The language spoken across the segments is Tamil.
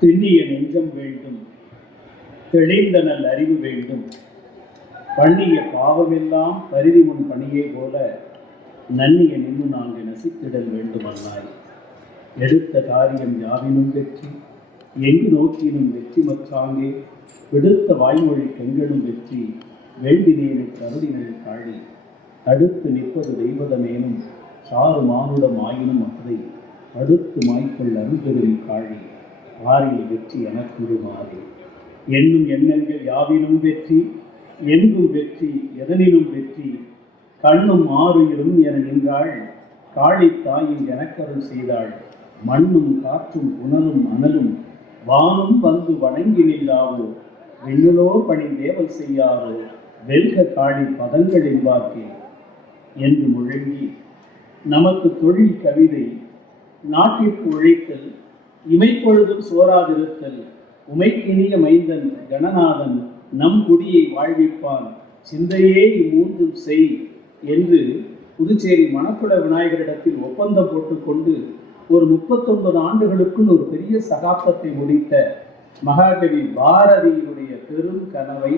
திண்ணிய நெஞ்சம் வேண்டும், தெளிந்த நல் அறிவு வேண்டும். பண்ணிய பாவமெல்லாம் பரிதி முன் பணியே போல நன்னிய நின்று நான்கு நசித்திடல் வேண்டும் அன்னாய். எடுத்த காரியம் யாவினும் வெற்றி, எங்கு நோக்கினும் வெற்றி மற்றாங்கே. விடுத்த வாய்மொழி கெங்களும் வெற்றி, வேண்டினேனை கருதினல் காழி. தடுத்து நிற்பது தெய்வதமேனும் சாறு மானுடம் ஆயினும் அப்பதை அடுத்து மாய்க்குள் அருள்பெறும் காழி. ஆறில் வெற்றி எனக்குடுமாறு என்னும் எண்ணங்கள் யாவினும் வெற்றி, எங்கும் வெற்றி, எதனிலும் வெற்றி. கண்ணும் ஆறுயிரும் என நின்றாள் காளி தாயின் எனக்கருள் செய்தாள். மண்ணும் காற்றும் புனலும் அனலும் வானும் வந்து வணங்கி நின்றாவோ. விண்ணுலோ பணி தேவல் செய்யாரோ, வெல்க காளி பதங்கள் என்பாக்கே என்று முழங்கி நமக்கு தொழில் கவிதை. நாட்டிற்கு உழைத்தல், இமைப்பொழுதும் சோராதிருத்தல், உமைக்கினிய மைந்தன் கணநாதன் நம் குடியை வாழ்விப்பான். சிந்தையே இம்மூன்றும் செய் என்று புதுச்சேரி மணக்குள விநாயகரிடத்தில் ஒப்பந்தம் போட்டுக்கொண்டு ஒரு 39 ஆண்டுகளுக்குள் ஒரு பெரிய சகாப்தத்தை முடித்த மகாகவி பாரதியினுடைய பெரும் கனவை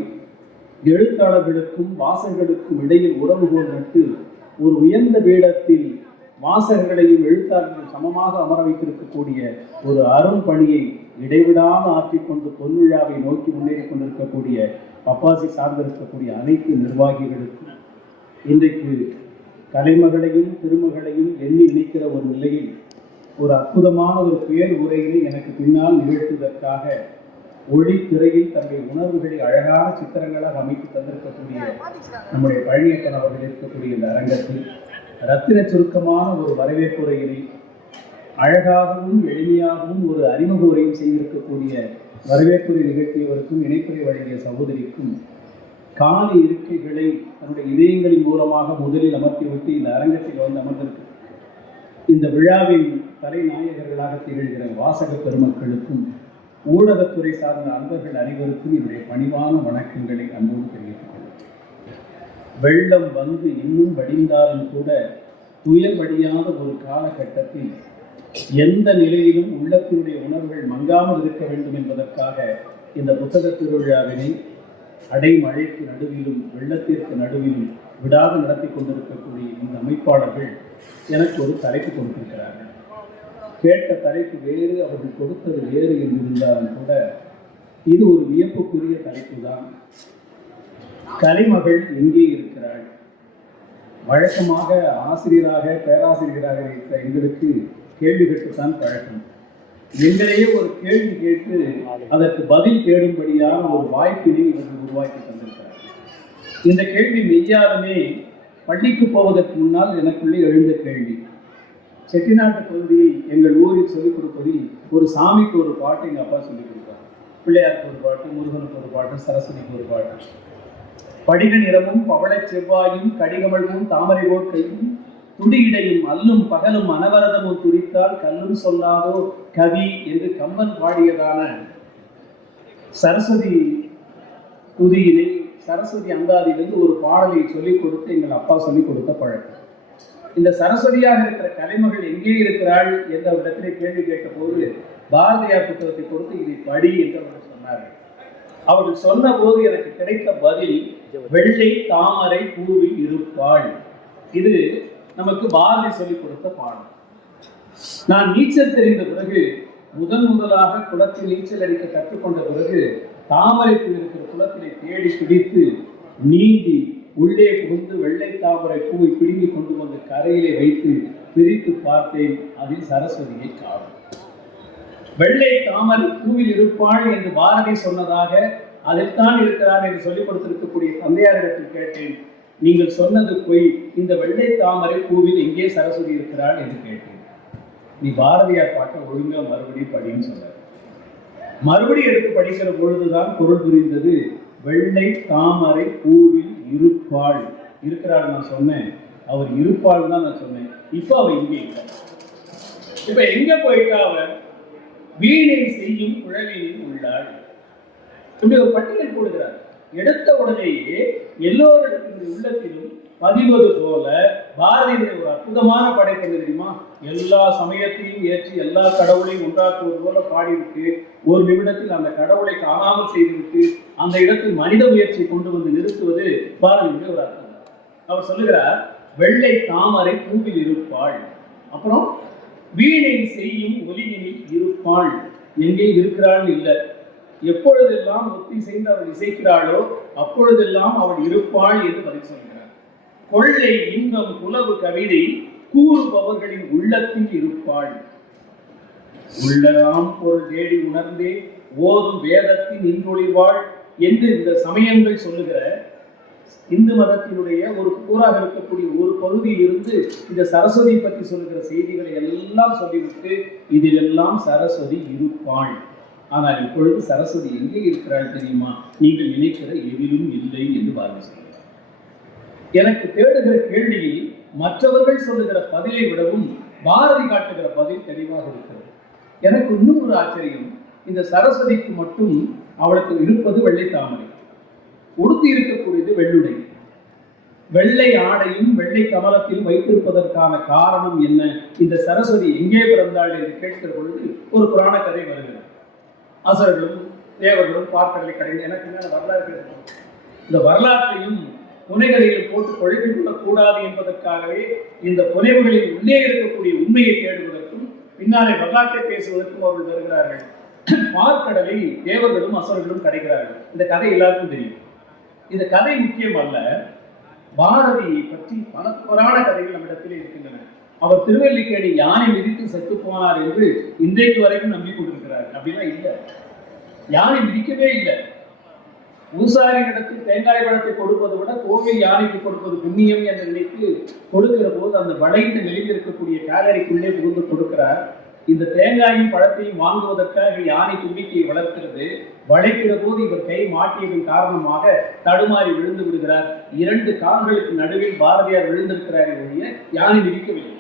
எழுத்தாளர்களுக்கும் வாசகர்களுக்கும் இடையில் உறவுகோல் நட்டு ஒரு உயர்ந்த பீடத்தில் வாசகர்களையும் எழுத்தாளர்களையும் சமமாக அமர வைத்திருக்கக்கூடிய ஒரு அரும் பணியை இடைவிடாமல் ஆற்றிக்கொண்டு பொன்விழாவை நோக்கி முன்னேறி கொண்டிருக்கக்கூடிய பப்பாசி சார்ந்திருக்கக்கூடிய அனைத்து நிர்வாகிகளுக்கும் இன்றைக்கு கலைமகளையும் திருமகளையும் எண்ணி நினைக்கிற ஒரு நிலையில் ஒரு அற்புதமான ஒரு பேர் உரையினை எனக்கு பின்னால் நிகழ்த்துவதற்காக ஒளித்திரையில் தன்னுடைய உணர்வுகளை அழகான சித்திரங்களாக அமைத்து தந்திருக்கக்கூடிய நம்முடைய பழனியப்பன் அவர்கள் இருக்கக்கூடிய இந்த அரங்கத்தில் ரத்தின சுருக்கமான ஒரு வரவேற்புரையினை அழகாகவும் எளிமையாகவும் ஒரு அறிமுக உரையும் செய்திருக்கக்கூடிய வரவேற்புரை நிகழ்த்தியவருக்கும் இணைப்புரை வழங்கிய சகோதரிக்கும் காலி இருக்கைகளை தன்னுடைய இதயங்களின் மூலமாக முதலில் அமர்த்திவிட்டு இந்த அரங்கத்தில் வந்து அமர்ந்திருக்க இந்த விழாவின் தலைநாயகர்களாக திகழ்கிற வாசக பெருமக்களுக்கும் ஊடகத்துறை சார்ந்த அன்பர்கள் அனைவருக்கும் என்னுடைய பணிவான வணக்கங்களை அன்போடு தெரிவித்துக் கொள்கிறேன். வெள்ளம் வந்து இன்னும் வடிந்தாலும் கூட துயர் வடியாத ஒரு காலகட்டத்தில் எந்த நிலையிலும் உள்ளத்தினுடைய உணர்வுகள் மங்காமல் இருக்க வேண்டும் என்பதற்காக இந்த புத்தக திருவிழாவினை அடைமழைக்கு நடுவிலும் வெள்ளத்திற்கு நடுவிலும் விடாது நடத்தி கொண்டிருக்கக்கூடிய இந்த அமைப்பாளர்கள் எனக்கு ஒரு தலைப்பு கொடுத்திருக்கிறார்கள். கேட்ட தலைப்பு வேறு, அவர்கள் கொடுத்தது வேறு என்றிருந்தாலும் கூட இது ஒரு வியப்புக்குரிய தலைப்பு தான். கலைமகள் எங்கே இருக்கிறாள்? வழக்கமாக ஆசிரியராக பேராசிரியராக இருக்கிற எங்களுக்கு கேள்வி கேட்டுத்தான் பழக்கம். எங்களையே ஒரு கேள்வி கேட்டு அதற்கு பதில் தேடும்படியான ஒரு வாய்ப்பினை இவர்கள் உருவாக்கி தந்திருக்கிறார்கள். இந்த கேள்வி மெய்யாலுமே பள்ளிக்கு போவதற்கு முன்னால் எனக்குள்ளே எழுந்த கேள்வி. செட்டிநாட்டு பகுதியில் எங்கள் ஊரில் சொல்லிக் கொடுப்பதில் ஒரு சாமிக்கு ஒரு பாட்டு எங்கள் அப்பா சொல்லிக் கொடுப்பார். பிள்ளையாருக்கு ஒரு பாட்டு, முருகனுக்கு ஒரு பாட்டு, சரஸ்வதிக்கு ஒரு பாட்டு. படிக நிறமும் பவள செவ்வாயும் கடிகமழும் தாமரை போல் கையும் துடியிடையும் அல்லும் பகலும் அனவரதமும் துடித்தால் கல்லும் சொல்லாதோ கவி என்று கம்பன் பாடியதான சரஸ்வதி துதியினை, சரஸ்வதி அந்தாதியிலிருந்து ஒரு பாடலை சொல்லிக் கொடுத்து எங்கள் அப்பா சொல்லிக் கொடுத்த பழக்கம். இந்த சரஸ்வதியாக இருக்கிற கலைமகள் எங்கே இருக்கிறாள் என்ற இடத்திலே கேள்வி கேட்ட போது பாரதியார் புத்தகத்தை கொடுத்து இதை படி என்று அவர்கள் சொன்னார்கள். அவர்கள் சொன்ன போது எனக்கு கிடைத்த பதில் வெள்ளை தாமரை பூவில் இருப்பாள். இது நமக்கு பாரதி சொல்லிக் கொடுத்த பாடம். நான் நீச்சல் தெரிந்த பிறகு முதலாக குளத்தில் நீச்சல் அடிக்க கற்றுக்கொண்ட பிறகு தாமரை பூ இருக்கிற குளத்தினை தேடி பிடித்து நீந்தி உள்ளே புகுந்து வெள்ளை தாமரை பூவை பிடுங்கி கொண்டு வந்து கரையிலே வைத்து பிரித்து பார்த்தேன். அதில் சரஸ்வதியை காணும். வெள்ளை தாமரை பூவில் இருப்பாள் என்று பாரதி சொன்னதாக அதைத்தான் இருக்கிறார் என்று சொல்லிக் கொடுத்திருக்கக்கூடிய தந்தையாரிடத்தில் கேட்டேன். நீங்கள் சொன்னது பொய், இந்த வெள்ளை தாமரை பூவில் எங்கே சரஸ்வதி இருக்கிறாள் என்று கேட்டேன். நீ பாரதியார் பாட்டை ஒழுங்கா மறுபடியும் படின்னு சொன்னார். மறுபடியும் எடுத்து படிக்கிற பொழுதுதான் பொருள் புரிந்தது. வெள்ளை தாமரை பூவில் இருப்பாள் இருக்கிறாள் நான் சொன்னேன், அவர் இருப்பாள் தான் நான் சொன்னேன். இப்ப அவ இங்கே இல்லை. இப்ப எங்க போயிட்டா? அவ வீணை செய்யும் குழலினில் உள்ளாள். இப்படி ஒரு பட்டியல் போடுகிறார். எடுத்த உடனேயே எல்லோருடைய உள்ளத்திலும் பதிவது போல பாரதியுடைய ஒரு அற்புதமான படைப்பு என்ன தெரியுமா? எல்லா சமயத்தையும் ஏற்றி எல்லா கடவுளையும் ஒன்றாக்குவது போல பாடிவிட்டு ஒரு நிமிடத்தில் அந்த கடவுளை காணாமல் செய்துவிட்டு அந்த இடத்தில் மனித முயற்சியை கொண்டு வந்து நிறுத்துவது பாரதியுடைய ஒரு அர்த்தம். அவர் சொல்லுகிறார், வெள்ளை தாமரை பூவில் இருப்பாள், அப்புறம் வீணை செய்யும் ஒலியினில் இருப்பாள். எங்கே இருக்கிறாள் இல்லை, எப்பொழுதெல்லாம் ஒத்திசைந்து அவள் இசைக்கிறாளோ அப்பொழுதெல்லாம் அவள் இருப்பாள் என்று பதில் சொல்கிறார். கொள்ளை இன்பம் புலவு கவிதை கூறுபவர்களின் உள்ளத்தில் இருப்பாள். உள்ளதாம் பொருள் தேடி உணர்ந்தே ஓதும் வேதத்தின் இன்றொழிவாள் என்று இந்த சமயங்கள் சொல்லுகிற இந்து மதத்தினுடைய ஒரு கூறாக இருக்கக்கூடிய ஒரு பகுதியில் இருந்து இந்த சரஸ்வதி பற்றி சொல்லுகிற செய்திகளை எல்லாம் சொல்லிவிட்டு இதிலெல்லாம் சரஸ்வதி இருப்பாள். ஆனால் இப்பொழுது சரஸ்வதி எங்கே இருக்கிறாள் தெரியுமா? நீங்கள் நினைக்கிற எதிலும் இல்லை என்று பாரதி சொல்கிறார். எனக்கு தேடுகிற கேள்வியில் மற்றவர்கள் சொல்லுகிற பதிலை விடவும் பாரதி காட்டுகிற பதில் தெளிவாக இருக்கிறது. எனக்கு இன்னும் ஒரு ஆச்சரியம், இந்த சரஸ்வதிக்கு மட்டும் அவளுக்கு இருப்பது வெள்ளை தாமரை, உடுத்தி இருக்கக்கூடியது வெள்ளுடை. வெள்ளை ஆடையும் வெள்ளை கமலத்தில் வைத்திருப்பதற்கான காரணம் என்ன? இந்த சரஸ்வதி எங்கே பிறந்தாள் என்று கேட்கிற பொழுது ஒரு புராண கதை வருகிறது. அசுரர்களும் தேவர்களும் பார்க்கடலை கடைந்து எனக்கு மேல வரலாறு, இந்த வரலாற்றையும் புனைகதையில் போட்டு குழப்பிக் கொள்ளக்கூடாது என்பதற்காகவே இந்த புனைவுகளில் உள்ளே இருக்கக்கூடிய உண்மையை தேடுவதற்கும் பின்னாலே வரலாற்றை பேசுவதற்கும் அவர்கள் வருகிறார்கள். பார்க்கடலை தேவர்களும் அசுரர்களும் கிடைக்கிறார்கள். இந்த கதை எல்லாருக்கும் தெரியும். இந்த கதை முக்கியம் அல்ல. பாரதியை பற்றி பல புராண கதைகள் நம்மிடத்தில் இருக்கின்றன. அவர் திருவல்லிக்கேணி யானை மிதித்து செத்து போனார் என்று இன்றைக்கு வரைக்கும் நம்பி கொண்டிருக்கிறார். அப்படின்னா இல்லை, யானை மிதிக்கவே இல்லை. பூசாரியிடத்தில் தேங்காய் பழத்தை கொடுப்பதை விட கோவில் யானைக்கு கொடுப்பது புண்ணியம் என்று நினைத்து கொடுக்கிற போது அந்த வளைந்த நிலையில் இருக்கக்கூடிய கேலரிக்குள்ளே புகுந்து கொடுக்கிறார். இந்த தேங்காயும் பழத்தையும் வாங்குவதற்காக யானை தும்பிக்கையை வளர்க்கிறது. வளைக்கிற போது இவர் கை மாட்டியதன் காரணமாக தடுமாறி விழுந்து விடுகிறார். 2 கால்களுக்கு நடுவில் பாரதியார் விழுந்திருக்கிறார் ஒழிய யானை மிதிக்கவில்லை.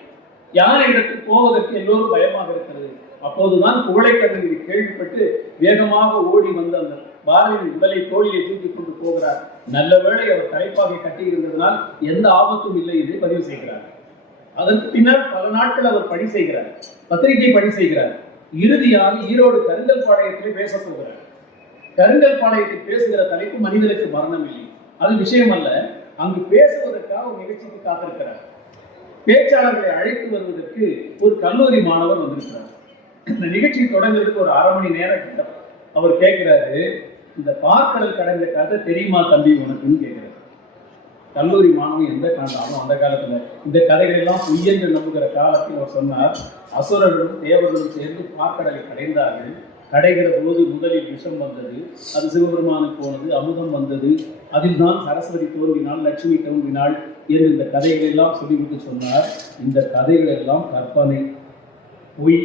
யானை இடத்தில் போவதற்கு எல்லோரும் பயமாக இருக்கிறது. அப்போதுதான் குவளைக்கண்ணன் இதை கேள்விப்பட்டு வேகமாக ஓடி வந்து அந்த பாரதியின் உடலை தோழியை தூக்கி கொண்டு போகிறார். நல்ல வேளை அவர் தலைப்பாகை கட்டியிருந்ததனால் எந்த ஆபத்தும் இல்லை என்று பதிவு செய்கிறார். அதற்கு பின்னர் பல நாட்கள் அவர் பணி செய்கிறார், பத்திரிகை பணி செய்கிறார். இறுதியாக ஈரோடு கருங்கல் பாளையத்தில் பேச போகிறார். கருங்கல் பாளையத்தில் பேசுகிற தலைப்பு மனிதனுக்கு மரணம் இல்லை, அது விஷயம் அல்ல. அங்கு பேசுவதற்காக ஒரு நிகழ்ச்சிக்கு காத்திருக்கிறார். பேச்சாளர்களை அழைத்து வருவதற்கு ஒரு கல்லூரி மாணவர் வந்திருக்கிறார். இந்த நிகழ்ச்சி தொடங்குறதுக்கு ஒரு 1/2 மணி நேரம் கிட்ட அவர் கேட்கிறாரு, இந்த பார்க்கடல் கடைஞ்ச கதை தெரியுமா தம்பி உனக்குன்னு கேட்கிறாரு. கல்லூரி மாணவன் எந்த காண்டாலும் அந்த காலத்துல இந்த கதைகள் எல்லாம் பொய் என்று நம்புகிற காலத்தில் அவர் சொன்னார், அசுரர்களும் தேவர்களும் சேர்ந்து பார்க்கடலை கடைந்தார்கள். கடைகிற போது முதலில் விஷம் வந்தது, அது சிவபெருமானுக்கு போனது, அமுதம் வந்தது, அதில் தான் சரஸ்வதி தோன்றினாள், லட்சுமி தோன்றினாள் என்று இந்த கதைகள் எல்லாம் சொல்லிவிட்டு சொன்னார், இந்த கதைகள் எல்லாம் கற்பனை, பொய்.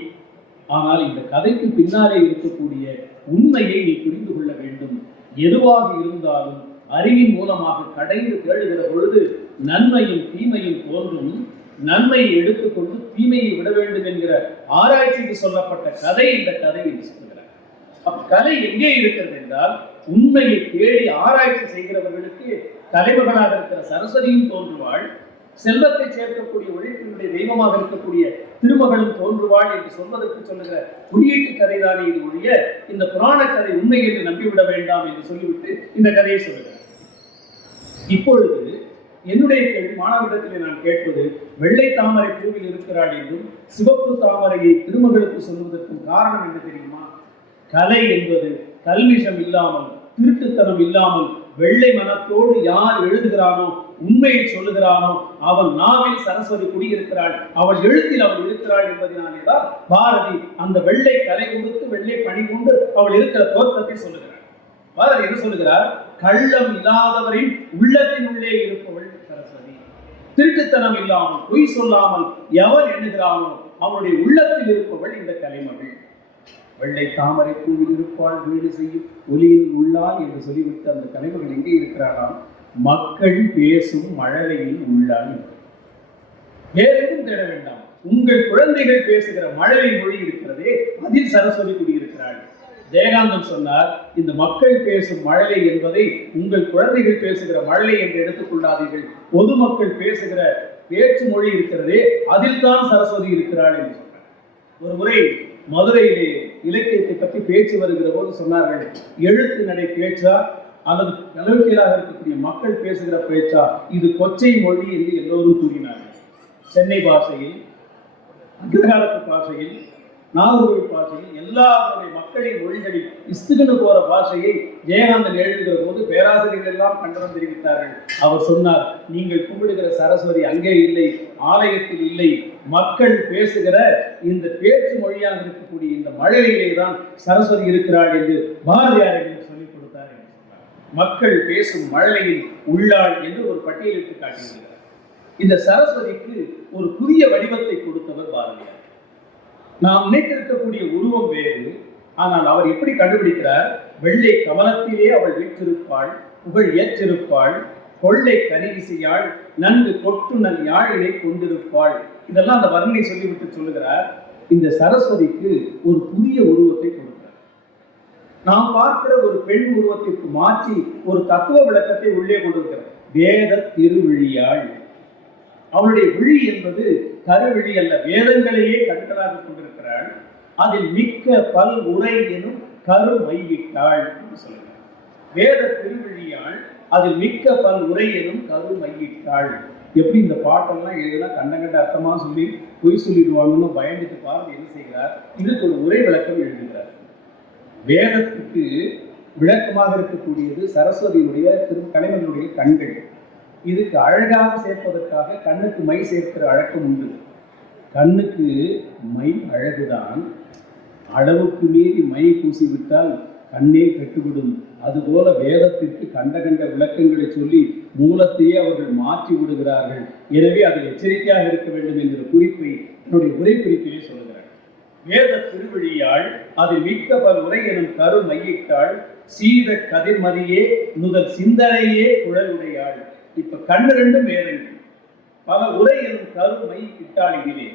ஆனால் இந்த கதைக்கு பின்னாலே இருக்கக்கூடிய உண்மையை நீ புரிந்து கொள்ள வேண்டும். எதுவாக இருந்தாலும் அறிவின் மூலமாக கடைந்து தேடுகிற பொழுது நன்மையும் தீமையும் தோன்றும். நன்மையை எடுத்துக்கொண்டு தீமையை விட வேண்டும் என்கிற ஆராய்ச்சிக்கு சொல்லப்பட்ட கதை இந்த கதை என்று சொல்கிறார். அப்ப கலை எங்கே இருக்கிறது என்றால், உண்மையை தேடி ஆராய்ச்சி செய்கிறவர்களுக்கு தலைவர்களாக இருக்கிற சரஸ்வதியும் தோன்றுவாள், செல்வத்தை சேர்க்கக்கூடிய உழைப்பினுடைய தெய்வமாக இருக்கக்கூடிய திருமகளும் தோன்றுவாள் என்று சொல்வதற்கு சொல்லுகிற குறியீட்டு கதைதானே இது ஒழிய இந்த புராண கதை உண்மை என்று நம்பிவிட வேண்டாம் என்று சொல்லிவிட்டு இந்த கதையை சொல்லுகிறார். இப்பொழுது என்னுடைய கேள்வி, மாணவரிடத்திலே நான் கேட்பது, வெள்ளை தாமரை பூவில் இருக்கிறாள் என்றும் சிவப்பு தாமரையை திருமகளுக்கு சொல்வதற்கும் காரணம் என்ன தெரியுமா? கலை என்பது கல்விஷம் இல்லாமல், திருட்டுத்தனம் இல்லாமல், வெள்ளை மனத்தோடு யார் எழுதுகிறானோ, உண்மையை சொல்லுகிறானோ, அவன் நாவில் சரஸ்வதி குடியிருக்கிறாள், அவள் எழுத்தில் அவள் இருக்கிறாள் என்பதனாலேதான் பாரதி அந்த வெள்ளை கலை கொடுத்து வெள்ளை பணி கொண்டு அவள் இருக்கிற தோற்றத்தை சொல்லுகிறாள். பாரதி என்ன சொல்லுகிறார்? கள்ளம் இல்லாதவரின் உள்ளத்தின் உள்ளே இருப்பவள் சரஸ்வதி. திருட்டுத்தனம் இல்லாமல், பொய் சொல்லாமல் எவன் எண்ணுகிறானோ அவனுடைய உள்ளத்தில் இருப்பவள் இந்த கலைமகள். வெள்ளை தாமரை பூவில் இருப்பாள், வீடு செய்யும் ஒலியில் உள்ளாள் என்று சொல்லிவிட்டு அந்த கலைமகள் எங்கே இருக்கிறாளாம்? மக்கள் பேசும் மழலையில் உள்ளாள். வேறெதுவும் தேட வேண்டாம், உங்கள் குழந்தைகள் பேசுகிற மழலை மொழி இருக்கிறதே, அதில் சரஸ்வதி குடியிருக்கிறாள். ஜெயகாந்தன் சொன்னார், இந்த மக்கள் பேசும் மழலை என்பதை உங்கள் குழந்தைகள் பேசுகிற மழலை என்று எடுத்துக்கொள்ளாதீர்கள், பொதுமக்கள் பேசுகிற பேச்சு மொழி இருக்கிறதே, அதில் தான் சரஸ்வதி இருக்கிறாள் என்று சொன்னார். ஒரு முறை மதுரையிலே இலக்கியத்தை பற்றி பேச்சு வருகிற போது சொன்னார்கள், எழுத்து நடை பேச்சா அல்லது அளவுக்கீழாக இருக்கக்கூடிய மக்கள் பேசுகிற பேச்சா, இது கொச்சை மொழி என்று எல்லோரும் கூறினார்கள். சென்னை பாஷையில், அக்ரஹாரத்து பாஷையில், நாகர்கோவில் பாஷையில், எல்லாருடைய மக்களின் மொழிகளில் இஸ்துகன்னு போற பாஷையை ஜெயகாந்தன் எழுதுகிற போது பேராசிரியர்கள் எல்லாம் கண்டனம் தெரிவித்தார்கள். அவர் சொன்னார், நீங்கள் கும்பிடுகிற சரஸ்வதி அங்கே இல்லை, ஆலயத்தில் இல்லை, மக்கள் பேசுகிற இந்த பேச்சு மொழியாக இருக்கக்கூடிய இந்த மழலையிலே தான் சரஸ்வதி இருக்கிறாள் என்று பாரதியார் என்று சொல்லிக் கொடுத்தார் என்று சொன்னார். மக்கள் பேசும் மழலையில் உள்ளாள் என்று ஒரு பட்டியலிட்டு காட்டியிருக்கிறார். இந்த சரஸ்வதிக்கு ஒரு புதிய வடிவத்தை கொடுத்தவர் பாரதியார். நாம் நினைத்திருக்கக்கூடிய உருவம் வேறு, ஆனால் அவர் எப்படி கண்டுபிடிக்கிறார்? வெள்ளை கமலத்திலே அவள் வீற்றிருப்பாள், புகழ் ஏற்றிருப்பாள், கொள்ளை கனிவிசையாள், நன்கு கொட்டு நல் யாழினை கொண்டிருப்பாள். இதெல்லாம் அந்த வர்ணனை சொல்லிவிட்டு சொல்லுகிறார், இந்த சரஸ்வதிக்கு ஒரு புதிய உருவத்தை கொடுக்கிறார். நாம் பார்க்கிற ஒரு பெண் உருவத்திற்கு மாற்றி ஒரு தத்துவ விளக்கத்தை உள்ளே கொண்டிருக்கிறார். வேத திருவிழியாள். அவளுடைய விழி என்பது கருவிழி அல்ல, வேதங்களையே கண்களாக கொண்டிருக்கிறாள். அதில் மிக்க பல் உரை எனும் கரு மையிட்டாள் என்று சொல்கிறார். வேத திருவிழியாள், அதில் மிக்க பல் உரை எனும் கரு மையிட்டாள். எப்படி இந்த பாட்டெல்லாம் எழுதினா கண்ட அர்த்தமா சொல்லி பொய் சொல்லிடுவாங்கன்னு பயந்துட்டு பாரதி என்ன செய்கிறார்? இதுக்கு ஒரு உரை விளக்கம் எழுதுகிறார். வேதத்துக்கு விளக்கமாக இருக்கக்கூடியது சரஸ்வதியுடைய கலைஞனுடைய கண்கள். இதுக்கு அழகாக சேர்ப்பதற்காக கண்ணுக்கு மை சேர்க்கிற அழக்கம் உண்டு. கண்ணுக்கு மை அழகுதான், அளவுக்கு மீறி மை பூசிவிட்டால் கண்ணே கெட்டுவிடும். அதுபோல வேதத்திற்கு கண்ட விளக்கங்களை சொல்லி மூலத்தையே அவர்கள் மாற்றி விடுகிறார்கள். எனவே அதில் எச்சரிக்கையாக இருக்க வேண்டும் என்கிற குறிப்பை என்னுடைய உரை குறிப்பிலே சொல்கிறார். வேத திருவிழியாள், அதில் மிக்க பல் உரை எனும் கரு மையிட்டாள், சீத கதிர்மதியே முதல் சிந்தனையே குழலுடையாள். இப்ப கண்ணு ரெண்டும் வேதங்கள், பல உரை எனும் கருமை இட்டாள். இதிலே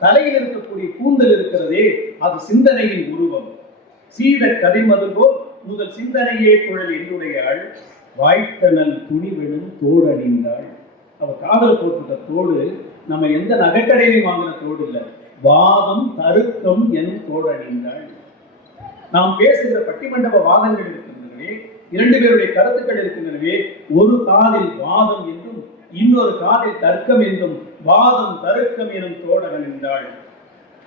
தலையில் இருக்கக்கூடிய கூந்தல் இருக்கிறதே, அது சிந்தனையின் உருவம். சீத கதிர்மது போல் முதல் சிந்தனையே குழல் என்னுடையாள். வாய்த்தனல் துணிவெனும் தோடு அணிந்தாள். அவ காதல் போட்டுட்ட தோடு நம்ம எந்த நகைக்கடையிலையும் வாங்கின தோடு இல்லை, வாதம் தருக்கம் எனும் தோடு அணிந்தாள். நாம் பேசுகிற பட்டிமண்டப வாதங்கள் இருக்கின்றனவே, இரண்டு பேருடைய கருத்துக்கள் இருக்கின்றனவே, ஒரு காதில் வாதம் என்றும் இன்னொரு காதில் தர்க்கம் என்றும் வாதம் தருக்கம் எனும் தோடகன் என்றாள்.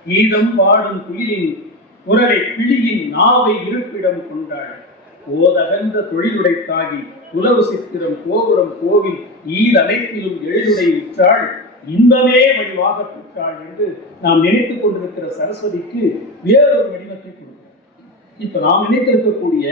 கீதம் பாடும் குயிலின் குரலை கிளியின் நாவை இருப்பிடம் கொண்டாள். ஓதகன்ற தொழிலுடைத்தாகி புலவு சித்திரம் கோபுரம் கோவில் ஈர் அனைத்திலும் எழிலுடை விற்றாள், இன்பமே வடிவாக பெற்றாள் என்று நாம் நினைத்துக் கொண்டிருக்கிற சரஸ்வதிக்கு வேறொரு வடிவத்தை கொடுக்கிறார். இப்ப நாம் நினைத்திருக்கக்கூடிய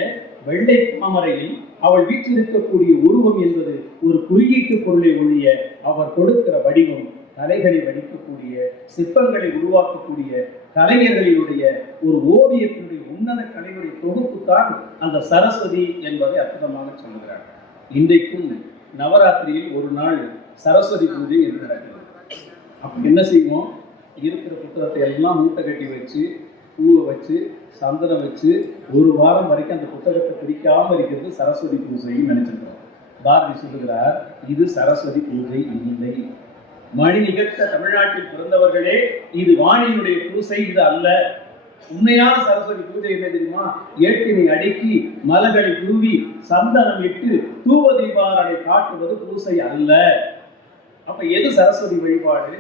வெள்ளை தாமரையில் அவள் வீற்றிருக்கக்கூடிய உருவம் என்பது ஒரு குறியீட்டு பொருளை ஒழிய அவர் கொடுக்கிற வடிவம் கலைகளை வடிக்கக்கூடிய, சிற்பங்களை உருவாக்கக்கூடிய கலைஞர்களினுடைய ஒரு ஓவியத்தினுடைய உன்னத கலைகளுடைய தொகுப்பு தான் அந்த சரஸ்வதி என்பதை அற்புதமாக சொல்லுகிறார். இன்றைக்கும் நவராத்திரியில் ஒரு நாள் சரஸ்வதி பூஜை இருக்கிறார்கள். அப்ப என்ன செய்வோம்? இருக்கிற புத்தகத்தை எல்லாம் மூட்டை கட்டி வச்சு, பூவை வச்சு, சந்தனம் வச்சு ஒரு வாரம் வரைக்கும் அந்த புத்தகத்தை பிடிக்காம இருக்கிறது சரஸ்வதி பூஜைன்னு நினைச்சிருக்கிறோம். பாரதி சொல்லுகிறார், இது சரஸ்வதி பூஜை இல்லை. மணி நிகழ்த்த தமிழ்நாட்டில் பிறந்தவர்களே, இது வாணியினுடைய பூசை, இது அல்ல. உண்மையான சரஸ்வதி பூஜை என்ன தெரியுமா? ஏட்டினை அடுக்கி மலர்களை தூவி சந்தனம் இட்டு தூவ தீபாரனை காட்டுவது பூசை அல்ல. அப்ப எது சரஸ்வதி வழிபாடு?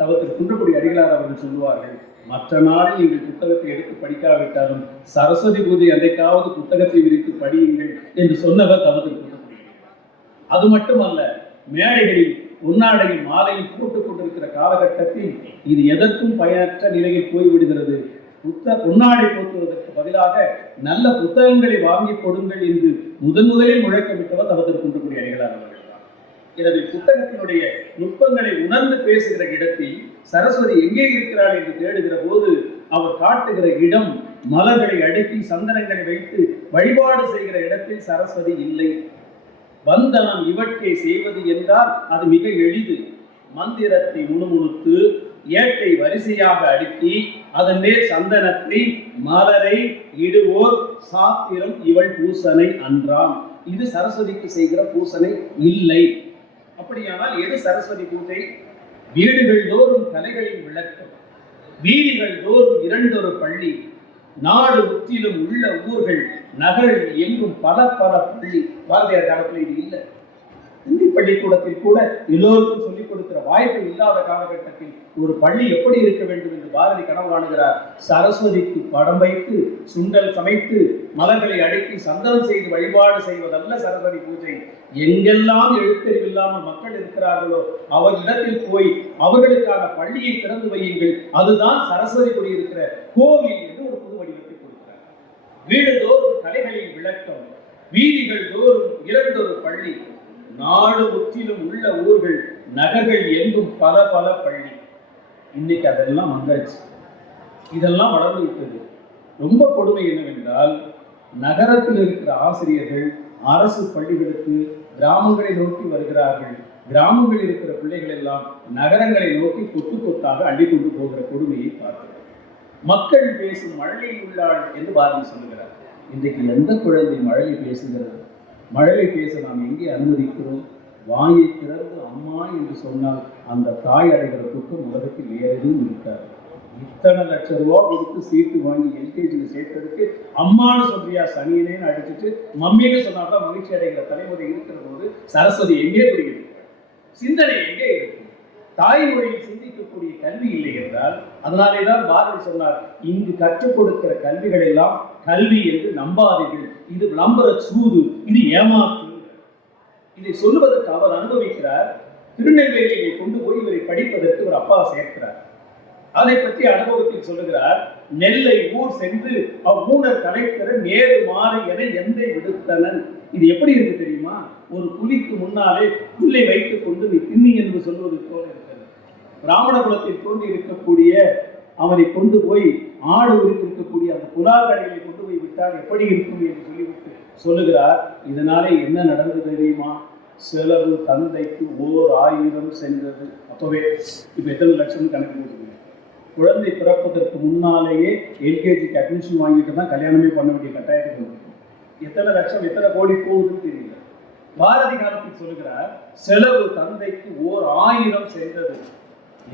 தவத்திற்கு குன்றக்குடி அடிகளார் அவர்கள் சொல்லுவார்கள், மற்ற நாளில் நீங்கள் புத்தகத்தை எடுத்து படிக்காவிட்டாலும் சரஸ்வதி பூஜை அன்றைக்காவது புத்தகத்தை விரித்து படியுங்கள் என்று சொன்னவர் தவத்திற்கு குன்றக்குடி. அது மட்டுமல்ல, மேடைகளில் பொன்னாடையும் மாலையும் போட்டுக் கொண்டிருக்கிற காலகட்டத்தில் இது எதற்கும் பயனற்ற நிலையில் போய்விடுகிறது. பொன்னாடை போற்றுவதற்கு பதிலாக நல்ல புத்தகங்களை வாங்கி கொடுங்கள் என்று முதலில் முழக்கமிட்டவர் தவத்திற்கு குன்றக்குடி அடிகளார் அவர்கள். எனவே புத்தகத்தினுடைய நுட்பங்களை உணர்ந்து பேசுகிற இடத்தில் சரஸ்வதி எங்கே இருக்கிறாள் என்று தேடுகிற போது அவர் காட்டுகிற இடம் மலர்களை அடுக்கி சந்தனங்களை வைத்து வழிபாடு செய்கிற இடத்தில் சரஸ்வதி இல்லை. வந்தனம் இவற்றை செய்வது என்றால் அது மிக எளிது. மந்திரத்தை முணுமுணுத்து ஏட்டை வரிசையாக அடுக்கி அதன் மேல் சந்தனத்தை மலரை இடுவோர் சாத்திரம் இவள் பூசனை அன்றாம். இது சரஸ்வதிக்கு செய்கிற பூசனை இல்லை. அப்படியானால் எது சரஸ்வதி பூஜை? வீடுகள் தோறும் கலைகளின் விளக்கம், வீதிகள் தோறும் இரண்டொரு பள்ளி, நாடு முற்றிலும் உள்ள ஊர்கள் நகரில் எங்கும் பல பல பள்ளி. பாரதியார் காலத்தில் இது இல்லை. இந்தி பள்ளிக்கூடத்தில் கூட எல்லோருக்கும் சொல்லிக் கொடுக்கிற வாய்ப்பு இல்லாத காலகட்டத்தில் ஒரு பள்ளி எப்படி இருக்க வேண்டும் என்று பாரதி கனவு காணுகிறார். சரஸ்வதிக்கு படம் வைத்து சுண்டல் சமைத்து மலர்களை அடுக்கி சந்தனம் செய்து வழிபாடு செய்வதல்ல சரஸ்வதி பூஜை. எங்கெல்லாம் எழுத்தறிவில்லாமல் மக்கள் இருக்கிறார்களோ அவர்களிடத்தில் போய் அவர்களுக்கான பள்ளியை திறந்து வையுங்கள், அதுதான் சரஸ்வதி குடியிருக்கிற கோவில் என்று ஒரு புது வடிவத்தை கொடுக்கிறார். வீடு தோறும் கலைகளின் விளக்கம், வீதிகள் தோறும் இரண்டொரு பள்ளி, நாடு முற்றிலும் உள்ள ஊர்கள் நகர்கள் எங்கும் பல பல பள்ளி. இன்னைக்கு அதெல்லாம் வந்தாச்சு, இதெல்லாம் வளர்ந்து விட்டது. ரொம்ப கொடுமை என்னவென்றால், நகரத்தில் இருக்கிற ஆசிரியர்கள் அரசு பள்ளிகளுக்கு கிராமங்களை நோக்கி வருகிறார்கள். கிராமங்களில் இருக்கிற பிள்ளைகள் எல்லாம் நகரங்களை நோக்கி கொத்து கொத்தாக அள்ளி கொண்டு போகிற கொடுமையை பார்க்கிறார். மக்கள் பேசும் மழலை உள்ளாள் என்று பாரதி சொல்லுகிறார். இன்றைக்கு எந்த குழந்தை மழலை பேசுகிறது? மழலை பேச நாம் எங்கே அனுமதிக்கிறோம்? வாயை திறந்து அம்மா என்று சொன்னால் அந்த தாய் அடைகிற துக்கம் உலகத்தில் வேற எதுவும் இருக்காது. இத்தனை லட்சம் ரூபா கொடுத்து சீட்டு வாங்கி எல்கேஜியில் சேர்த்ததுக்கு அம்மானு சொல்றியா சனியனேன்னு அடிச்சுட்டு மம்மின்னு சொன்னால்தான் மகிழ்ச்சி அடைகிற தலைமுறை இருக்கிற போது சரஸ்வதி எங்கே புரியுது? சிந்தனை எங்கே இருக்கு? தாய்மொழியில் சிந்திக்கக்கூடிய கல்வி இல்லை என்றால், அதனாலேதான் பாரதி சொன்னார், இங்கு கற்றுக் கொடுக்கிற கல்விகள் எல்லாம் கல்வி என்று நம்பாதீர்கள், இது விளம்பர சூது, இது ஏமாற்று. இதை சொல்லுவதற்கு அவர் அனுபவிக்கிறார். திருநெல்வேலியை கொண்டு போய் இவரை படிப்பதற்கு ஒரு அப்பா சேர்க்கிறார். அதை பற்றி அனுபவத்தில் சொல்லுகிறார். நெல்லை ஊர் சென்று அவ்வூணர் கலைக்கிற நேரு மாறு என எந்தை விடுத்தனன். இது எப்படி இருக்கு தெரியுமா? ஒரு புலிக்கு முன்னாலே புல்லை வைத்துக் கொண்டு நீ திண்ணி என்று சொல்வது போல இருக்கிறது. பிராமண குலத்தில் தோன்றி இருக்கக்கூடிய அவரை கொண்டு போய் ஆடு உரித்திருக்கக்கூடிய அந்த புலாக்கடைகளை கொண்டு போய் விட்டால் எப்படி இருக்கும் என்று சொல்லிவிட்டு சொல்லுகிறார். இதனாலே என்ன நடந்தது தெரியுமா? செலவு தந்தைக்கு 1000 சென்றது. அப்பவே இப்ப எத்தனை லட்சம் கணக்கு போட்டுருங்க. குழந்தை பிறப்பதற்கு முன்னாலேயே எல்கேஜிக்கு அட்மிஷன் வாங்கிட்டு தான் கல்யாணமே பண்ண வேண்டிய கட்டாயத்துக்கு வந்து எத்தனை லட்சம் எத்தனை கோடி போகுதுன்னு தெரியல. பாரதி காலத்தில் சொல்லுகிறார், செலவு தந்தைக்கு 1000 சென்றது.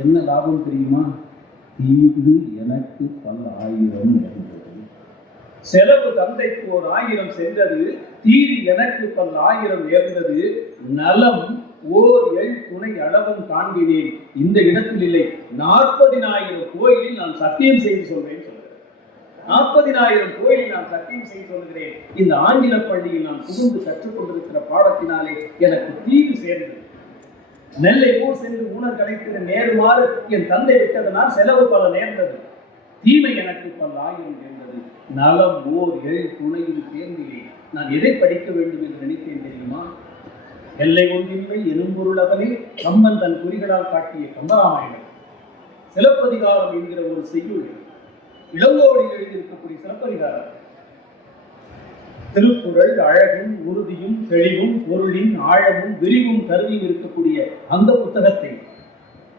என்ன லாபம் தெரியுமா? தீது எனக்கு 10,000 என்றது. செலவு தந்தைக்கு 1000 சென்றது, தீது எனக்கு 10,000 நேர்ந்தது. நலம் ஓர் எள் துணை அளவன் காண்கிறேன், இந்த இடத்தில் இல்லை 40,000 கோயிலில் நான் சத்தியம் செய்து சொல்றேன் சொல்கிறேன். 40,000 கோயிலில் நான் சத்தியம் செய்து சொல்கிறேன். இந்த ஆங்கில பள்ளியில் நான் புகுந்து கற்றுக்கொண்டிருக்கிற பாடத்தினாலே எனக்கு தீது சேர்ந்தது. நெல்லை ஊர் சென்று ஊனர் கலைக்கிற நேருமாறு என் தந்தை விட்டதனால் செலவு பல நேர்ந்தது. தீமை எனக்கு 10,000 நேர்ந்தது. நலம் ஓர் எள் துணையில் தேர்ந்திலே. நான் எதை படிக்க வேண்டும் என்று நினைத்தேன் தெரியுமா? எல்லை ஒன்றில்லை எனும் பொருள் அதனில் கம்பன் தன் குறிகளால் காட்டிய கம்பராமாயணம், சிலப்பதிகாரம் என்கிற ஒரு செய்யுள், இளங்கோவடியில் எழுதியிருக்கக்கூடிய சிலப்பதிகாரம், திருக்குறள் அழகும் உறுதியும் தெளிவும் பொருளின் ஆழமும் விரிவும் கருவியும் இருக்கக்கூடிய அந்த புத்தகத்தை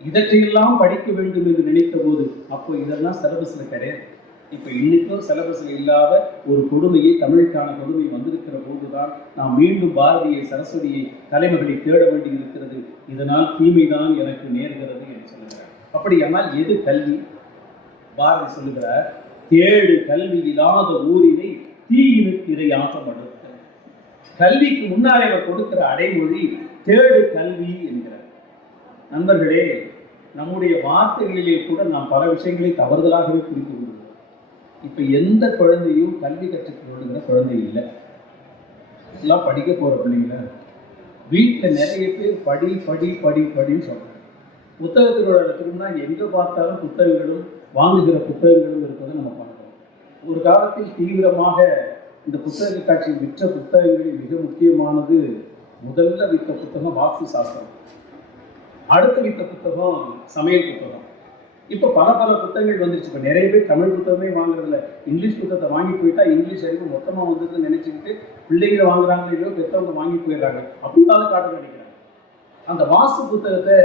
இதற்றையெல்லாம் படிக்க வேண்டும் என்று நினைத்த போது, அப்போ இதெல்லாம் சிலபஸ்ல கிடையாது. இப்ப இன்னைக்கும் சிலபஸ்ல இல்லாத ஒரு கொடுமையை, தமிழுக்கான கொடுமை வந்திருக்கிற போதுதான் நாம் மீண்டும் பாரதியை, சரஸ்வதியை, தலைமகளை தேட வேண்டி இருக்கிறது. இதனால் தீமைதான் எனக்கு நேர்கிறது என்று சொல்லுகிறார். அப்படியானால் எது கல்வி? பாரதி சொல்லுகிறார், தேடு கல்வி இல்லாத ஊரினை தீயினுக்கு இரையாக மடுத்த. கல்விக்கு முன்னாலே அவர் கொடுக்கிற அடைமொழி தேடு கல்வி என்கிறார். நண்பர்களே, நம்முடைய வார்த்தைகளிலே கூட நாம் பல விஷயங்களை தவறுதலாகவே புரிந்து கொள்கிறோம். இப்ப எந்த குழந்தையும் கல்வி கற்றுக்கொள்ளுங்கிற குழந்தை இல்லை. எல்லாம் படிக்க போற பிள்ளைங்கள வீட்டில் நிறைய பேர் படி படி படி படின்னு சொல்றாங்க. புத்தகத்தினோட இடத்துக்குன்னா எங்க பார்த்தாலும் புத்தகங்களும் வாங்குகிற புத்தகங்களும் இருப்பதை நம்ம பார்க்கிறோம். ஒரு காலத்தில் தீவிரமாக இந்த புத்தக காட்சியில் விற்ற புத்தகங்களில் மிக முக்கியமானது, முதல்ல விற்ற புத்தகம் வாஸ்து சாஸ்திரம், அடுத்து விற்ற புத்தகம் சமையல் புத்தகம். இப்போ பல பல புத்தகங்கள் வந்துருச்சு. இப்போ நிறைய பேர் தமிழ் புத்தகமே வாங்குறதில்ல, இங்கிலீஷ் புத்தகத்தை வாங்கி போயிட்டா இங்கிலீஷ் அறிவு மொத்தமாக வந்ததுன்னு நினைச்சுக்கிட்டு பிள்ளைங்களை வாங்குறாங்க, இல்லையோ பெற்றவங்க வாங்கி போயிடுறாங்க. அப்படின்னாலும் காட்ட நினைக்கிறாங்க. அந்த வாஸ்து புத்தகத்தை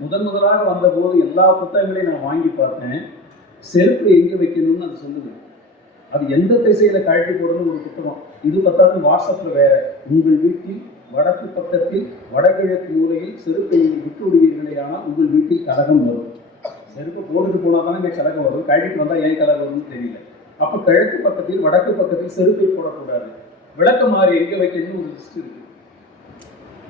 முதலாக வந்தபோது எல்லா புத்தகங்களையும் நான் வாங்கி பார்த்தேன். செருப்பு எங்கே வைக்கணும்னு அது சொல்லுது. அது எந்த திசையில் கழட்டி போடணும்னு ஒரு புத்தகம். இது பார்த்தாலும் வாட்ஸ்அப்பில் வேற, உங்கள் வீட்டில் வடக்கு பக்கத்தில் வடகிழக்கு மூலையில் செருப்பை விட்டு விடுவீர்களேயானால் உங்கள் வீட்டில் கலகம் வரும். செருப்பு போட்டுட்டு போனால் தானே இங்கே கலகம் வரும், கழட்டிட்டு வந்தால் ஏன் கலகம் வரும்னு தெரியல. அப்போ கிழக்கு பக்கத்தில் வடக்கு பக்கத்தில் செருப்பை போடக்கூடாது. விளக்கமாறு எங்கே வைக்கணும்னு ஒரு லிஸ்ட் இருக்கு.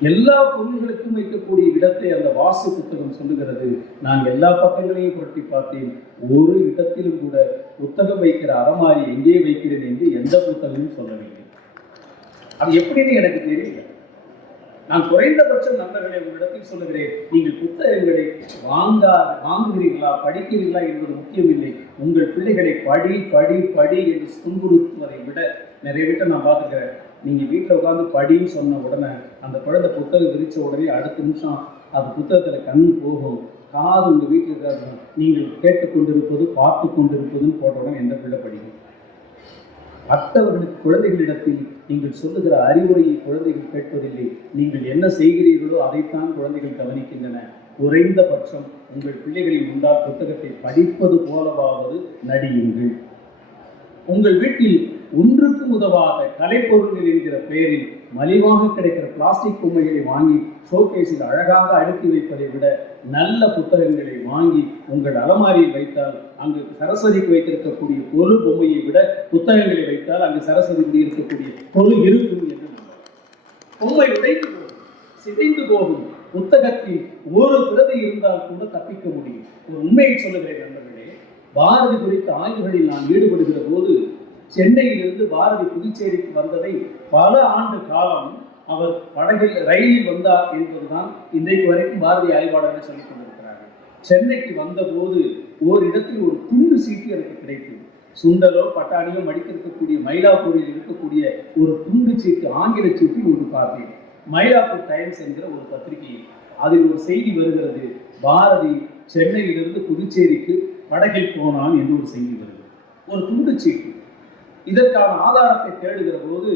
எல்லா பொருள்களுக்கும் வைக்கக்கூடிய இடத்தை அந்த வாஸ்து புத்தகம் சொல்லுகிறது. நான் எல்லா பக்கங்களையும் புரட்டி பார்த்தேன், ஒரு இடத்திலும் கூட புத்தகம் வைக்கிற அலமாரி எங்கே வைக்கிறேன் என்று எந்த புத்தகமும் சொல்லவில்லை. அது எப்படின்னு எனக்கு தெரியல. நான் குறைந்தபட்சம் நண்பர்களை உங்களிடத்தில் சொல்லுகிறேன், நீங்கள் புத்தகங்களை வாங்குகிறீர்களா படிக்கிறீர்களா என்பது முக்கியமில்லை. உங்கள் பிள்ளைகளை படி படி படி என்று துன்புறுத்துவதை விட நிறைய வீட்டை நான் பார்த்துக்கிறேன். நீங்கள் வீட்டில் உட்காந்து படின்னு சொன்ன உடனே அந்த குழந்தை புத்தகம் விரித்த உடனே அடுத்த நிமிஷம் அது புத்தகத்தில் கண்ணு போகும், காது உங்கள் வீட்டில் இருக்காது. நீங்கள் கேட்டுக்கொண்டிருப்பது பார்த்து கொண்டிருப்பதுன்னு போட்ட உடனே எந்த பிள்ளை படிக்கும்? மற்றவர்களுக்கு குழந்தைகளிடத்தில் நீங்கள் சொல்லுகிற அறிவுரையை குழந்தைகள் கேட்பதில்லை. நீங்கள் என்ன செய்கிறீர்களோ அதைத்தான் குழந்தைகள் கவனிக்கின்றன. குறைந்தபட்சம் உங்கள் பிள்ளைகளின் முன்னால் புத்தகத்தை படிப்பது போலவாவது நடியுங்கள். உங்கள் வீட்டில் ஒன்றுக்கும் உதவாத கலைப்பொருள்கள் என்கிற பெயரில் மலிவாக கிடைக்கிற பிளாஸ்டிக் பொம்மைகளை வாங்கி ஷோகேஸில் அழகாக அடுக்கி வைப்பதை விட நல்ல புத்தகங்களை வாங்கி உங்கள் அலமாரியில் வைத்தால் அங்கு சரஸ்வதிக்கு வைத்திருக்கக்கூடிய பொருள் பொம்மையை விட புத்தகங்களை வைத்தால் அங்கு சரஸ்வதிக்கு இருக்கக்கூடிய பொருள் இருக்கும் என்று பொம்மை உடைந்து போகும், சிதைந்து போகும். புத்தகத்தில் ஒரு பிரதி இருந்தால் கூட தப்பிக்க முடியும். ஒரு உண்மையை சொல்லுகிறேன் நண்பர்களே, பாரதி குறித்த ஆய்வுகளில் நான் ஈடுபடுகிற போது சென்னையிலிருந்து பாரதி புதுச்சேரிக்கு வந்ததை பல ஆண்டு காலம் அவர் படகில் ரயிலில் வந்தார் என்பதுதான் இன்றைக்கு வரைக்கும் பாரதி ஆய்வாளர்கள் சொல்லிக் கொண்டிருக்கிறார்கள். சென்னைக்கு வந்தபோது ஓரிடத்தில் ஒரு துண்டு சீட்டு எனக்கு கிடைத்தது. சுண்டலோ பட்டாணியோ மடித்திருக்கக்கூடிய மயிலாப்பூரில் இருக்கக்கூடிய ஒரு துண்டு சீட்டு, ஆங்கில சீட்டில் ஒன்று பார்த்தேன். மயிலாப்பூர் டைம்ஸ் என்கிற ஒரு பத்திரிகையில் அதில் ஒரு செய்தி வருகிறது, பாரதி சென்னையிலிருந்து புதுச்சேரிக்கு படகில் போனான் என்று ஒரு செய்தி வருகிறது. ஒரு துண்டு சீட்டு. இதற்கான ஆதாரத்தை தேடுகிற போது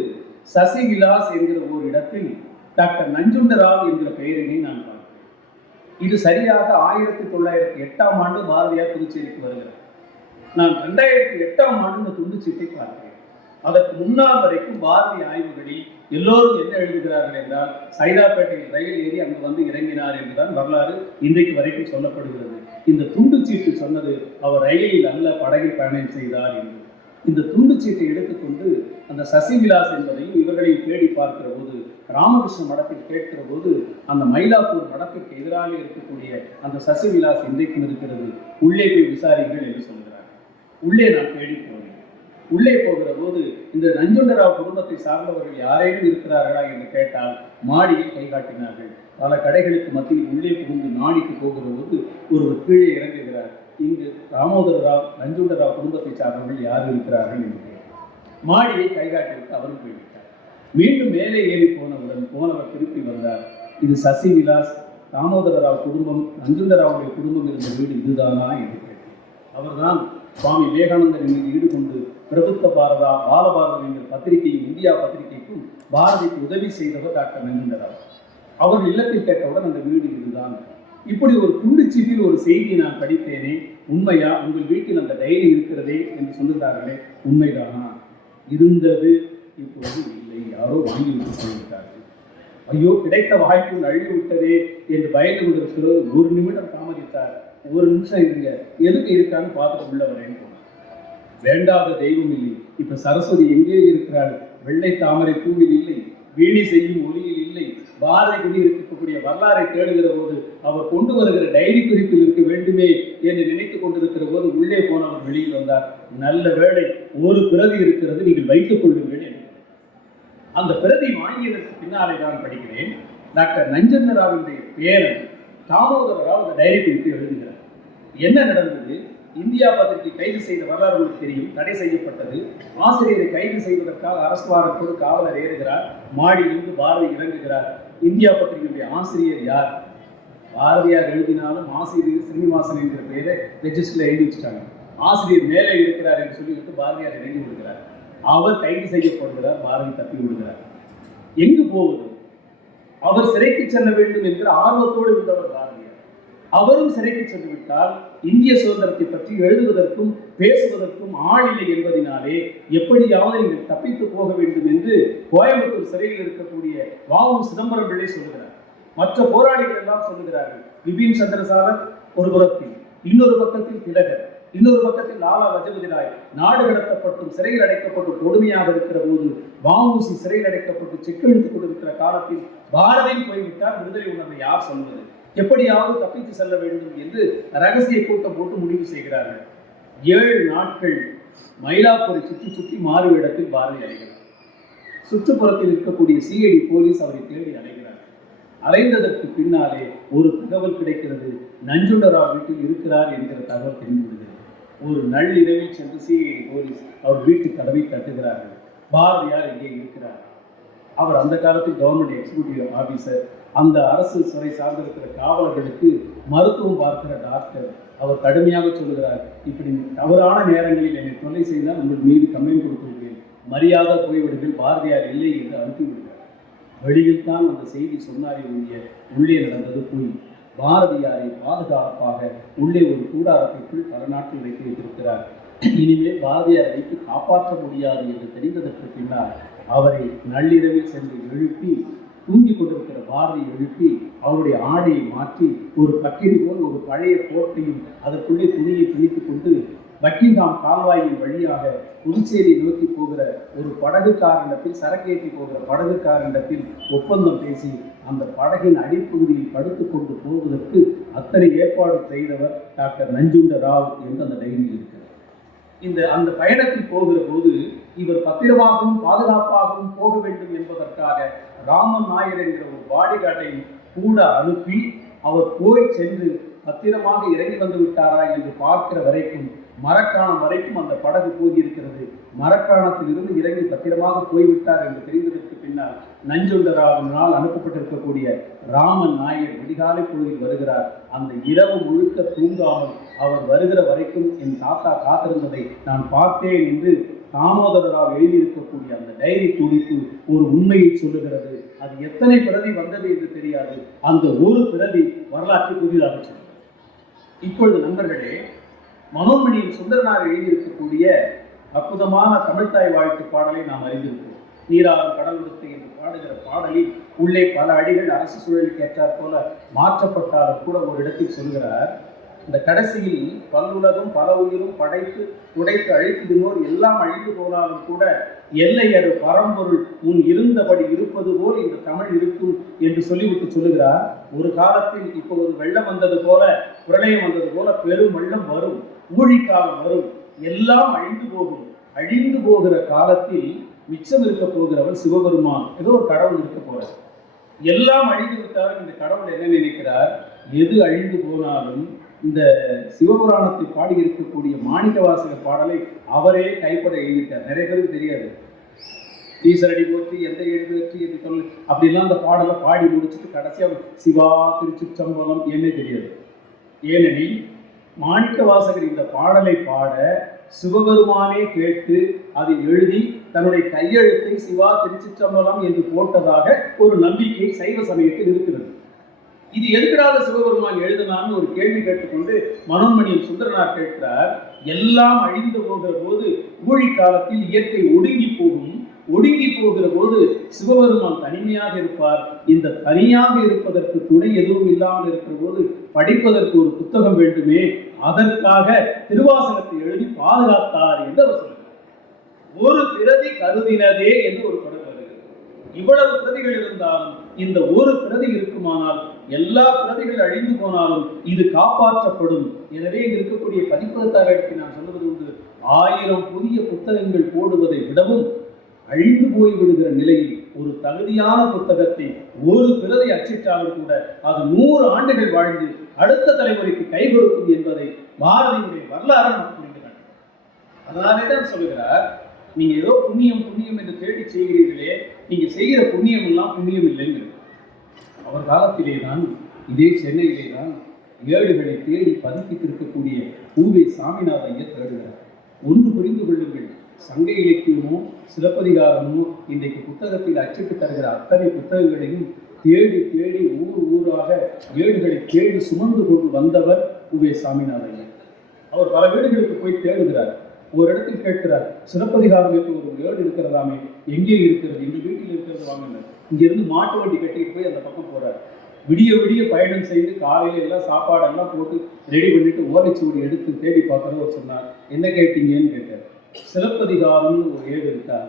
சசி விலாஸ் என்கிற ஒரு இடத்தில் டாக்டர் நஞ்சுண்டராவ் என்கிற பெயரினை நான் பார்க்கிறேன். இது சரியாக 1908ஆம் ஆண்டு பாரதியார் புதுச்சேரிக்கு வருகிறார். நான் 2008ஆம் ஆண்டு இந்த துண்டு சீட்டை பார்க்கிறேன். அதற்கு முன்னால் வரைக்கும் பாரதி ஆய்வுகளில் எல்லோரும் என்ன எழுதுகிறார்கள் என்றால், சைதாப்பேட்டையில் ரயில் ஏறி அங்கு வந்து இறங்கினார் என்றுதான் வரலாறு இன்றைக்கு வரைக்கும் சொல்லப்படுகிறது. இந்த துண்டு சீட்டு சொன்னது அவர் ரயிலில் அல்ல படகில் பயணம் செய்தார் என்று. இந்த துண்டு சீட்டை எடுத்துக்கொண்டு அந்த சசிவிலாஸ் என்பதையும் இவர்களையும் தேடி பார்க்கிற போது, ராமகிருஷ்ண மடத்தில் கேட்கிற போது, அந்த மயிலாப்பூர் மடத்திற்கு எதிராக இருக்கக்கூடிய அந்த சசிவிலாஸ் இன்றைக்கும் இருக்கிறது, உள்ளே போய் விசாரிங்கள் என்று சொல்கிறார். உள்ளே நான் தேடி போனேன். உள்ளே போகிற போது இந்த நஞ்சுண்டராவ் குடும்பத்தை சார்ந்தவர்கள் யாரேனும் இருக்கிறார்களா என்று கேட்டால் மாடியில் கை காட்டினார்கள். பல கடைகளுக்கு மத்தியில் உள்ளே புகுந்து நாடிக்கு போகிற போது ஒருவர் கீழே இறங்குகிறார். இங்கு தாமோதர ராவ் நஞ்சுண்டராவ் குடும்பத்தை சார்ந்தவர்கள் யார் இருக்கிறார்கள் என்று மாடியை கைகாட்டிவிட்டு அவரும் போய்விட்டார். மீண்டும் மேலே ஏறி போனவர் திருப்பி வந்தார். இது சசி விலாஸ், தாமோதர ராவ் குடும்பம், நஞ்சுண்டராவுடைய குடும்பம் இருந்த வீடு இதுதானா என்று கேட்டார். அவர்தான் சுவாமி விவேகானந்தரின் மீது ஈடுகொண்டு பிரபுத்த பாரதா பாலபாரதம் என்ற பத்திரிகையும் இந்தியா பத்திரிகைக்கும் பாரதிக்கு உதவி செய்தவர் டாக்டர் நஞ்சுண்டராவ். அவர் இல்லத்தில் கேட்டவுடன் அந்த வீடு இதுதான். இப்படி ஒரு துண்டுச்சீட்டில் ஒரு செய்தியை நான் படித்தேனே, உண்மையா? உங்கள் வீட்டில் அந்த டைரி இருக்கிறதே என்று சொல்லுகிறார்களே, உண்மைதானா? இருந்தது, இப்போது இல்லை, யாரோ வாங்கி விட்டு போய்விட்டார்கள். ஐயோ, கிடைத்த வாய்ப்பு அழுகி விட்டதே என்று பயந்து கொண்டிருக்கிறது. ஒரு நிமிடம் தாமதித்தார். ஒரு நிமிஷம் இருங்க, எதுக்கு இருக்கான்னு பார்த்துட்டு உள்ள வரேன்னு போனார். வேண்டாத தெய்வம் இல்லை. இப்ப சரஸ்வதி எங்கே இருக்கிறாள்? வெள்ளை தாமரை பூவில் இல்லை, வீணி செய்யும் ஒளியில் இல்லை. பாரதி குடி இருக்கக்கூடிய வரலாறை தேடுகிற போது அவர் கொண்டு வருகிற டைரி குறிப்பில் இருக்க வேண்டுமே என்று நினைத்துக் கொண்டிருக்கிற போது உள்ளே போனவர் வெளியில் வந்தார். நல்ல வேளை, ஒரு பிரதி இருக்கிறது, நீங்கள் வைத்துக் கொள்ளுங்கள் என்று. அந்த பிரதி வாங்கியதற்கு பின்னாலே நான் படிக்கிறேன், டாக்டர் நஞ்சுண்டராவுடைய பேரன் தாமோதர ராவ் அந்த டைரி குறிப்பை எழுதுகிறார். என்ன நடந்தது? இந்தியா பத்திரிகை கைது செய்த வரலாறு உங்களுக்கு தெரியும். தடை செய்யப்பட்டது. ஆசிரியரை கைது செய்வதற்காக அரசு வாரத்தோடு காவலர் ஏறுகிறார். மாடியிலிருந்து பாரதி இறங்குகிறார். இந்தியா பத்திரிகையுடைய ஆசிரியர் யார்? பாரதியார் எழுதினாலும் ஆசிரியர் ஸ்ரீனிவாசன் என்கிற பெயரை ரெஜிஸ்டர்ல எழுதி வச்சுட்டாங்க. ஆசிரியர் மேலே இருக்கிறார் என்று சொல்லிவிட்டு பாரதியார் இறங்கி விடுகிறார். அவர் கைது செய்யப்படுகிறார். பாரதி தப்பி விடுகிறார். எங்கு போவது? அவர் சிறைக்கு செல்ல வேண்டும் என்கிற ஆர்வத்தோடு இருந்தவர் பாரதியார். அவரும் சிறைக்கு சென்று விட்டால் இந்திய சுதந்திரத்தை பற்றி எழுதுவதற்கும் பேசுவதற்கும் ஆள் இல்லை என்பதனாலே எப்படியாவது நீங்கள் தப்பித்து போக வேண்டும் என்று கோயம்புத்தூர் சிறையில் இருக்கக்கூடிய வ.உ. சிதம்பரம் பிள்ளை சொல்லுகிறார். மற்ற போராளிகள் எல்லாம் சொல்லுகிறார்கள். பிபின் சந்திரசாகர் ஒரு புறத்தில், இன்னொரு பக்கத்தில் திலகர், இன்னொரு பக்கத்தில் லாலா லஜபதி ராய் நாடு கடத்தப்பட்டும் சிறையில் அடைக்கப்பட்டு கொடுமையாக இருக்கிற போது வ.உ.சி சிறையில் அடைக்கப்பட்டு செக்கெழுத்துக் கொண்டிருக்கிற காலத்தில் பாரதியும் போய்விட்டார். விடுதலை உணர்வை யார் சொல்வது? எப்படியாவது தப்பித்து செல்ல வேண்டும் என்று ரகசிய கூட்டம் போட்டு முடிவு செய்கிறார்கள். 7 நாட்கள் மயிலாப்பூரை சுற்றி சுற்றி மாறு இடத்தில் பாரதி அடைகிறார். சுற்றுப்புறத்தில் இருக்கக்கூடிய சிஐடி போலீஸ் அவரை தேடி அடைகிறார். அலைந்ததற்கு பின்னாலே ஒரு தகவல் கிடைக்கிறது. நஞ்சுண்டராவ் வீட்டில் இருக்கிறார் என்கிற தகவல் தெரிந்துவிடுகிறது. ஒரு நள்ளிரவில் சென்று சிஐடி போலீஸ் அவர் வீட்டு கதவை தட்டுகிறார்கள். பாரதியார் இங்கே இருக்கிறார். அவர் அந்த காலத்தில் கவர்மெண்ட் எக்ஸிக்யூட்டிவ் ஆபீசர். அந்த அரசு சிறை சார்ந்திருக்கிற காவலர்களுக்கு மருத்துவம் பார்க்கிற டாக்டர். அவர் கடுமையாக சொல்லுகிறார், இப்படி தவறான நேரங்களில் என்னை தொல்லை செய்தால் உங்கள் மீது கம்ப்ளைண்ட் கொடுத்து விடுவேன், மரியாதை போய்விடுங்கள், பாரதியார் இல்லை என்று அனுப்பிவிடுகிறார். வெளியில் தான் அந்த செய்தி சொன்னாரே ஒழிய உள்ளே நடந்தது போய். பாரதியாரை பாதுகாப்பாக உள்ளே ஒரு கூடாரத்திற்குள் பல நாட்கள் வைத்து வைத்திருக்கிறார். இனிமேல் பாரதியார் வைத்து காப்பாற்ற முடியாது என்று தெரிந்ததற்கு பின்னால் அவரை நள்ளிரவில் சென்று எழுப்பி, தூங்கி கொண்டிருக்கிற பாரதியை எழுப்பி அவருடைய ஆடையை மாற்றி ஒரு பக்கிரி போல் ஒரு பழைய கோட்டையும் அதற்குள்ளே துணியை பிடித்துக் கொண்டு பக்கிங்ஹாம் கால்வாயின் வழியாக புதுச்சேரி நோக்கி போகிற ஒரு படகுக்காரண்டத்தில், சரக்கேற்றி போகிற படகுக்காரண்டத்தில் ஒப்பந்தம் பேசி அந்த படகின் அடிப்பகுதியில் படுத்துக் கொண்டு போவதற்கு அத்தனை ஏற்பாடு செய்தவர் டாக்டர் நஞ்சுண்டராவ் என்று அந்த டைரியில் இருக்கிறார். அந்த பயணத்தில் போகிற போது இவர் பத்திரமாகவும் பாதுகாப்பாகவும் போக வேண்டும் என்பதற்காக ராமன் நாயர் என்கிற ஒரு பாடிகார்டையும் கூட அனுப்பி அவர் போய் சென்று பத்திரமாக இறங்கி வந்து விட்டாரா என்று பார்க்கிற வரைக்கும், மரக்காணம் வரைக்கும் அந்த படகு போயிருக்கிறது. மரக்காணத்தில் இருந்து இறங்கி பத்திரமாக போய்விட்டார் என்று தெரிந்ததற்கு பின்னால் நஞ்சுண்டராவினால் அனுப்பப்பட்டிருக்கக்கூடிய ராமன் நாயர் விடிகாலை பொழுதில் வருகிறார். அந்த இரவு முழுக்க தூங்காமல் அவர் வருகிற வரைக்கும் என் தாத்தா காத்திருந்ததை நான் பார்த்தேன் என்று தாமோதரராவ் எழுதியிருக்கக்கூடிய அந்த டைரி குறிப்பு ஒரு உண்மையை சொல்லுகிறது. அது எத்தனை பிரதி வந்தது என்று தெரியாது. அந்த ஒரு பிரதி வரலாற்று புதிதாக சொல்லுகிறது. இப்பொழுது நண்பர்களே, மனோன்மணியின் சுந்தரனார் எழுதியிருக்கக்கூடிய அற்புதமான தமிழ்த்தாய் வாழ்த்து பாடலை நாம் அறிந்திருக்கிறோம். நீராறும் கடல் உடுத்து என்று பாடுகிற பாடலில் உள்ளே பல அடிகள் அரசு சூழலுக்கு ஏற்றாற் போல மாற்றப்பட்டாலும் கூட ஒரு இடத்தில் சொல்கிறார், இந்த கடைசியில் பல்லுலகம் பல உயிரும் படைத்து துடைத்து அழித்திடுவோர் எல்லாம் அழிந்து போனாலும் கூட எல்லையறு பரம்பொருள் முன் இருந்தபடி இருப்பது போல் இந்த தமிழ் இருக்கும் என்று சொல்லிவிட்டு சொல்லுகிறார். ஒரு காலத்தில் இப்போது வெள்ளம் வந்தது போல, பிரளயம் வந்தது போல பெரும் வெள்ளம் வரும், ஊழிக்காலம் வரும், எல்லாம் அழிந்து போகும். அழிந்து போகிற காலத்தில் மிச்சம் இருக்க போகிறவர் சிவபெருமான், ஏதோ ஒரு கடவுள் இருக்க போறார். எல்லாம் அழிந்து விட்டாலும் இந்த கடவுள் என்ன நினைக்கிறார், எது அழிந்து போனாலும் இந்த சிவபுராணத்தை பாடி இருக்கக்கூடிய மாணிக்கவாசகர் பாடலை அவரே கைப்பட எழுதிட்டார். நிறைய பேருக்கு தெரியாது. ஈஸ்வரடி போற்றி எந்த எழுது வெற்றி என்று சொல்லு அப்படிலாம் அந்த பாடலை பாடி முடிச்சுட்டு கடைசியாக சிவா திருச்சிற்றம்பலம் என்ன தெரியாது. ஏனெனில் மாணிக்கவாசகர் இந்த பாடலை பாட சிவபெருமானே கேட்டு அதை எழுதி தன்னுடைய கையெழுத்தை சிவா திருச்சிற்றம்பலம் என்று போட்டதாக ஒரு நம்பிக்கை சைவ சமயத்தில் இருக்கிறது. இது எதுக்கிடாத சிவபெருமான் எழுதினான்னு ஒரு கேள்வி கேட்டுக்கொண்டு மனோன்மணியின் சுந்தரனார் கேட்கிறார். எல்லாம் அழிந்து போகிற போது ஊழி காலத்தில் இயற்கை ஒடுங்கி போகும். ஒடுங்கி போகிற போது சிவபெருமான் தனிமையாக இருப்பார். இந்த தனியாக இருப்பதற்கு துணை எதுவும் இல்லாமல் இருக்கிற போது படிப்பதற்கு ஒரு புத்தகம் வேண்டுமே, அதற்காக திருவாசகத்தை எழுதி பாதுகாத்தார் என்று அவர் சொல்கிறார். ஒரு பிரதி கருதினதே என்று ஒரு தொடர் வருகிறது. இவ்வளவு பிரதிகள் இருந்தாலும் இந்த ஒரு பிரதி இருக்குமானால் எல்லா பிரதிகள் அழிந்து போனாலும் இது காப்பாற்றப்படும். எனவே இங்கு இருக்கக்கூடிய பதிப்பகத்தாருக்கு நான் சொல்வது உண்டு, 1000 புதிய புத்தகங்கள் போடுவதை விடவும் அழிந்து போய் விடுகிற நிலையில் ஒரு தகுதியான புத்தகத்தை ஒரு பிரதி அச்சிட்டாலும் கூட அது 100 ஆண்டுகள் வாழ்ந்து அடுத்த தலைமுறைக்கு கை கொடுக்கும் என்பதை பாரதியுடைய வரலாறு நமக்கு புரிந்து காட்டும். அதனாலே தான் சொல்லுகிறார், நீங்க ஏதோ புண்ணியம் புண்ணியம் என்று தேடி செய்கிறீர்களே, நீங்க செய்கிற புண்ணியம் எல்லாம் புண்ணியம் இல்லைங்கிறது. அவர் காலத்திலே தான் இதே சென்னையிலே தான் ஏடுகளை தேடி பதிப்பித்திருக்கக்கூடிய பூவே சாமிநாத ஐயர் தேடுகிறார். ஒன்று புரிந்து கொள்ளுங்கள், சங்க இலக்கியமோ சிலப்பதிகாரமோ இன்றைக்கு புத்தகத்தில் அச்சிட்டு தருகிற அத்தனை புத்தகங்களையும் தேடி தேடி ஊராக ஏடுகளை தேடி சுமந்து கொண்டு வந்தவர் உவே சாமிநாதன். அவர் பல வீடுகளுக்கு போய் தேடுகிறார். ஒரு இடத்தில் கேட்கிறார், சிலப்பதிகாரம் ஒரு ஏடு இருக்கிறதாமே, எங்கே இருக்கிறது? எங்கள் வீட்டில் இருக்கிறது, வாங்க. இங்கிருந்து மாட்டு வண்டி கட்டிட்டு போய் அந்த பக்கம் போறார். விடிய விடிய பயணம் செய்து காலையில எல்லாம் சாப்பாடெல்லாம் போட்டு ரெடி பண்ணிட்டு ஓலைச்சுவடி எடுத்து தேடி பார்க்கறவர் சொன்னார், என்ன கேட்டீங்கன்னு கேட்டார். சிலப்பதிகாரம்னு ஒரு ஏடு இருக்கா?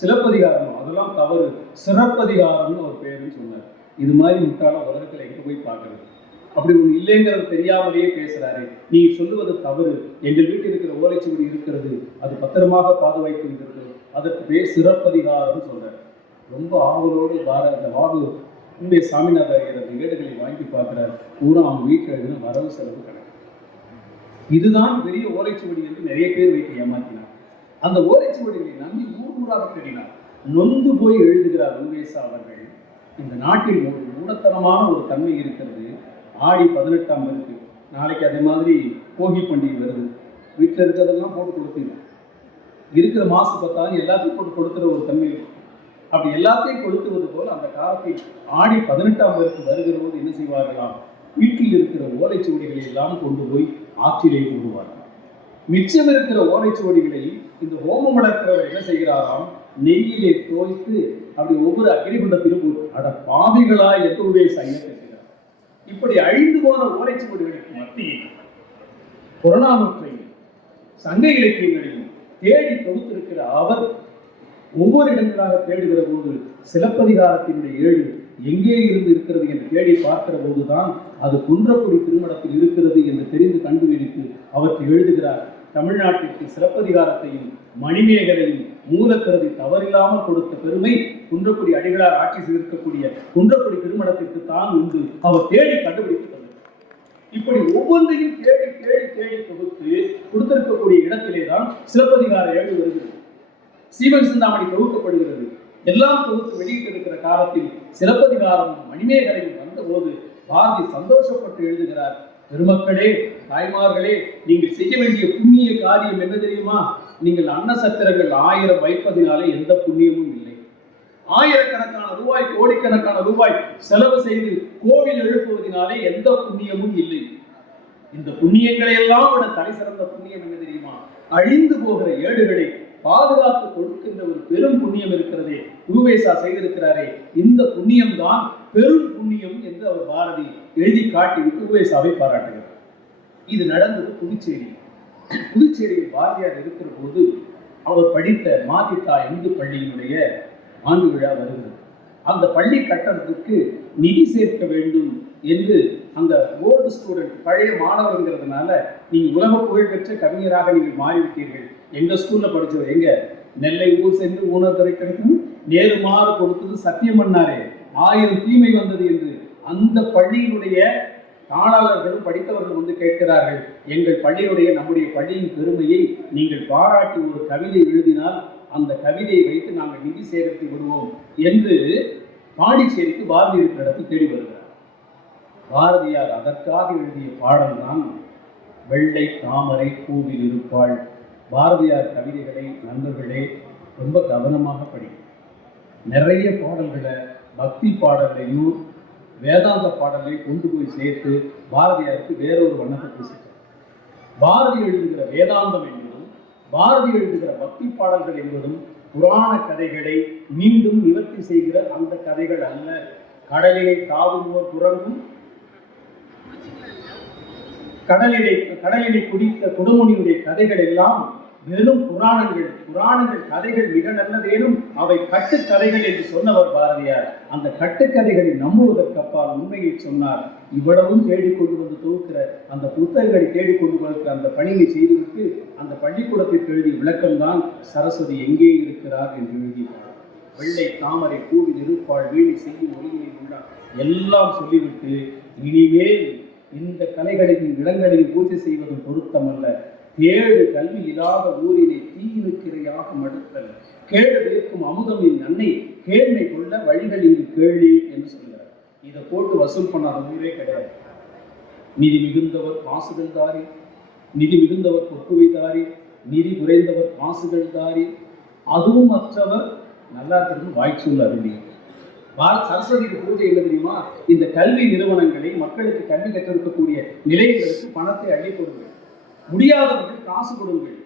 சிலப்பதிகாரம் அதெல்லாம் தவறு, சிறப்பதிகாரம்னு ஒரு பேருன்னு சொன்னார். இது மாதிரி முட்டாள உலகத்தில் எங்கே போய் பார்க்கறது? அப்படி ஒன்று இல்லைங்கிறது தெரியாமலேயே பேசுறாரு. நீ சொல்லுவது தவறு, எங்கள் வீட்டில் இருக்கிற ஓலைச்சுவடி இருக்கிறது, அது பத்திரமாக பாதுகாத்து இருக்கிறது, அதற்கு பேர் சிறப்பதிகாரம்னு சொல்றாரு. ரொம்ப ஆவலோடு அந்த வாகு உண்மை சாமிநாதர் அந்த ஏடுகளை வாங்கி பார்க்கிறார். பூரா அவங்க வீட்டில் எழுதின வரவு செலவு கணக்கு. இதுதான் பெரிய ஓலைச்சுவடி என்று நிறைய பேர் வைத்து ஏமாற்றினார். அந்த ஓலைச்சுவடிகளை நம்பி ஊராக தேடினார். நொந்து போய் எழுதுகிறார் உண்மைசா அவர்கள். இந்த நாட்டில் ஒரு மூடத்தனமான ஒரு தன்மை இருக்கிறது. ஆடி 18ஆம் இருக்கு, நாளைக்கு அதே மாதிரி போகி பண்டிகை வருது. வீட்டில் இருக்கிறதெல்லாம் போட்டு கொடுத்தீங்க, இருக்கிற மாசு பத்தாலும் எல்லாத்தையும் போட்டு கொடுத்துற ஒரு தன்மை இருக்கும். அப்படி எல்லாத்தையும் கொடுத்துவது போல் அந்த காலத்தை ஆடி 18ஆம் வருகிற போது என்ன செய்வார்களாம்? வீட்டில் இருக்கிற ஓலைச்சுவடிகளை எல்லாம் கொண்டு போய் ஆற்றிலே போடுவார்கள். மிச்சம் இருக்கிற ஓலைச்சுவடிகளை இந்த ஹோமம் நடக்கிறவர் என்ன செய்கிறாராம்? நெய்யிலே தோய்த்து அப்படி ஒவ்வொரு அக்னிகுண்டத்திலும் அட பாவிகளா எதுவே செய்கிறார். இப்படி அழிந்து போன ஓலைச்சுவடிகளுக்கு மத்தியில் புறநானூற்றையும் சங்க இலக்கியங்களையும் தேடி தொகுத்திருக்கிற அவர் ஒவ்வொரு இடங்களாக தேடுகிற போது சிலப்பதிகாரத்தினுடைய ஏடு எங்கே இருந்து இருக்கிறது என்று தேடி பார்க்கிற போதுதான் அது குன்றக்குடி திருமணத்தில் இருக்கிறது என்று தெரிந்து கண்டுபிடித்து அவற்றை எழுதுகிறார். தமிழ்நாட்டிற்கு சிலப்பதிகாரத்தையும் மணிமேகலையும் மூலக்கருதி தவறில்லாமல் கொடுத்த பெருமை குன்றக்குடி அடிகளார் ஆட்சி செய்திருக்கக்கூடிய குன்றக்குடி திருமணத்திற்கு தான் உண்டு. அவர் தேடி கண்டுபிடித்து இப்படி ஒவ்வொன்றையும் தேடி தேடி தேடி தொகுத்து கொடுத்திருக்கக்கூடிய இடத்திலே தான் சிலப்பதிகார ஏடு வருகிறது. சீவன் சிந்தாமணி தொகுக்கப்படுகிறது. எல்லாம் தொகுத்து வெளியிட்டிருக்கிற காலத்தில் சிலப்பதிகாரம் மணிமேகலையும் வந்தபோது பாரதி சந்தோஷப்பட்டு எழுதுகிறார். பெருமக்களே, தாய்மார்களே, நீங்கள் செய்ய வேண்டிய புண்ணிய காரியம் என்ன தெரியுமா? நீங்கள் அன்னசத்திரங்கள் 1000 வைப்பதினாலே எந்த புண்ணியமும் இல்லை. ஆயிரக்கணக்கான ரூபாய், கோடிக்கணக்கான ரூபாய் செலவு செய்து கோவில் எழுப்புவதனாலே எந்த புண்ணியமும் இல்லை. இந்த புண்ணியங்களை எல்லாம் விட தலை சிறந்த புண்ணியம் என்ன தெரியுமா? அழிந்து போகிற ஏடுகளை பாதுகாத்து கொடுக்கின்ற ஒரு பெரும் புண்ணியம் இருக்கிறதே, உருவேசா செய்திருக்கிறாரே, இந்த புண்ணியம் தான் பெரும் புண்ணியம் என்று அவர் பாரதி எழுதி காட்டிவிட்டு உருவேசாவை பாராட்டுகிறார். இது நடந்தது புதுச்சேரி. புதுச்சேரியில் பாரதியார் இருக்கிற போது அவர் படித்த மாதித்தா இந்து பள்ளியினுடைய ஆண்டு விழா வருகிறது. அந்த பள்ளி கட்டடத்துக்கு நிதி சேர்க்க வேண்டும் என்று அந்த ஓல்டு ஸ்டூடெண்ட், பழைய மாணவர்ங்கிறதுனால நீங்கள் உலக புகழ்பெற்ற கவிஞராக நீங்கள் மாறிவிட்டீர்கள், எங்கள் ஸ்கூலில் படித்தவர் எங்க நெல்லை ஊர் சென்று ஊனத்துறை கிடைக்கும் நேருமாறு கொடுத்தது சத்தியம் பண்ணாரே, 1000 தீமை வந்தது என்று அந்த பள்ளியினுடைய தாளாளர்களும் படித்தவர்கள் வந்து கேட்கிறார்கள், எங்கள் பள்ளியினுடைய நம்முடைய பள்ளியின் பெருமையை நீங்கள் பாராட்டி ஒரு கவிதை எழுதினால் அந்த கவிதையை வைத்து நாங்கள் நிதி சேகரித்து விடுவோம் என்று பாண்டிச்சேரிக்கு பாரதி இருக்கிற இடத்தில் தேடி வருகிறார். பாரதியார் அதற்காக எழுதிய பாடல் தான் வெள்ளை தாமரை பூவில் இருப்பாள். பாரதியார் கவிதைகளை நண்பர்களே ரொம்ப கவனமாக படிக்கும். நிறைய பாடல்களை, பக்தி பாடல்களையும் வேதாந்த பாடலை கொண்டு போய் சேர்த்து பாரதியாருக்கு வேறொரு வண்ணத்தை பூசிட்டார். பாரதி எழுதுகிற வேதாந்தம் என்பதும் பாரதி எழுதுகிற பக்தி பாடல்கள் என்பதும் புராண கதைகளை மீண்டும் நிவர்த்தி செய்கிற அந்த கதைகள் அல்ல. கடலினை தாவுவோர் குரங்கும் கடலினை குடித்த குடமுனியுடைய கதைகள் எல்லாம் வெறும் புராணங்கள் கதைகள் மிக நல்லதேனும் அவை கட்டுக்கதைகள் என்று சொன்னவர் பாரதியார். அந்த கட்டுக்கதைகளை நம்புவதற்கு அப்பால் உண்மையை சொன்னார். இவ்வளவும் தேடிக்கொண்டு வந்து தொகுக்கிற அந்த புத்தகங்களை தேடிக்கொண்டு வருகிற அந்த பணியை செய்துவிட்டு அந்த பள்ளிக்கூடத்திற்கு எழுதிய விளக்கம்தான் சரஸ்வதி எங்கே இருக்கிறார் என்று எழுதினார். வெள்ளை தாமரை பூவில் இருப்பாள், வீணி செய்யும் ஒளியினை உண்டார் எல்லாம் சொல்லிவிட்டு, இனிமேல் இந்த கலைகளையும் இடங்களையும் பூஜை செய்வதும் பொருத்தமல்ல, கேடு கல்வி இல்லாத ஊரிலே தீயினுக்கிரையாக மடுத்தல், கேடு வேர்க்கும் அமுதமின் நன்னை கேள்மை கொள்ள வழிகள் இங்கு கேள்வி என்று சொல்கிறார். இதை போட்டு வசூல் பண்ணாத ஊரே கிடையாது. நிதி மிகுந்தவர் காசுகள் தாரி, நிதி மிகுந்தவர் பொக்குவை தாரி, நிதி குறைந்தவர் காசுகள் தாரி, அதுவும் மற்றவர் நல்லா இருக்கிறது வாய்ச்சொல் அறிவியல். சரஸ்வதிக்கு பூஜை என்ன தெரியுமா? இந்த கல்வி நிறுவனங்களை மக்களுக்கு கல்வி கற்றிருக்கக்கூடிய நிலையங்களுக்கு பணத்தை அள்ளி கொடுங்கள். முடியாதவர்கள் காசு கொடுங்கள்.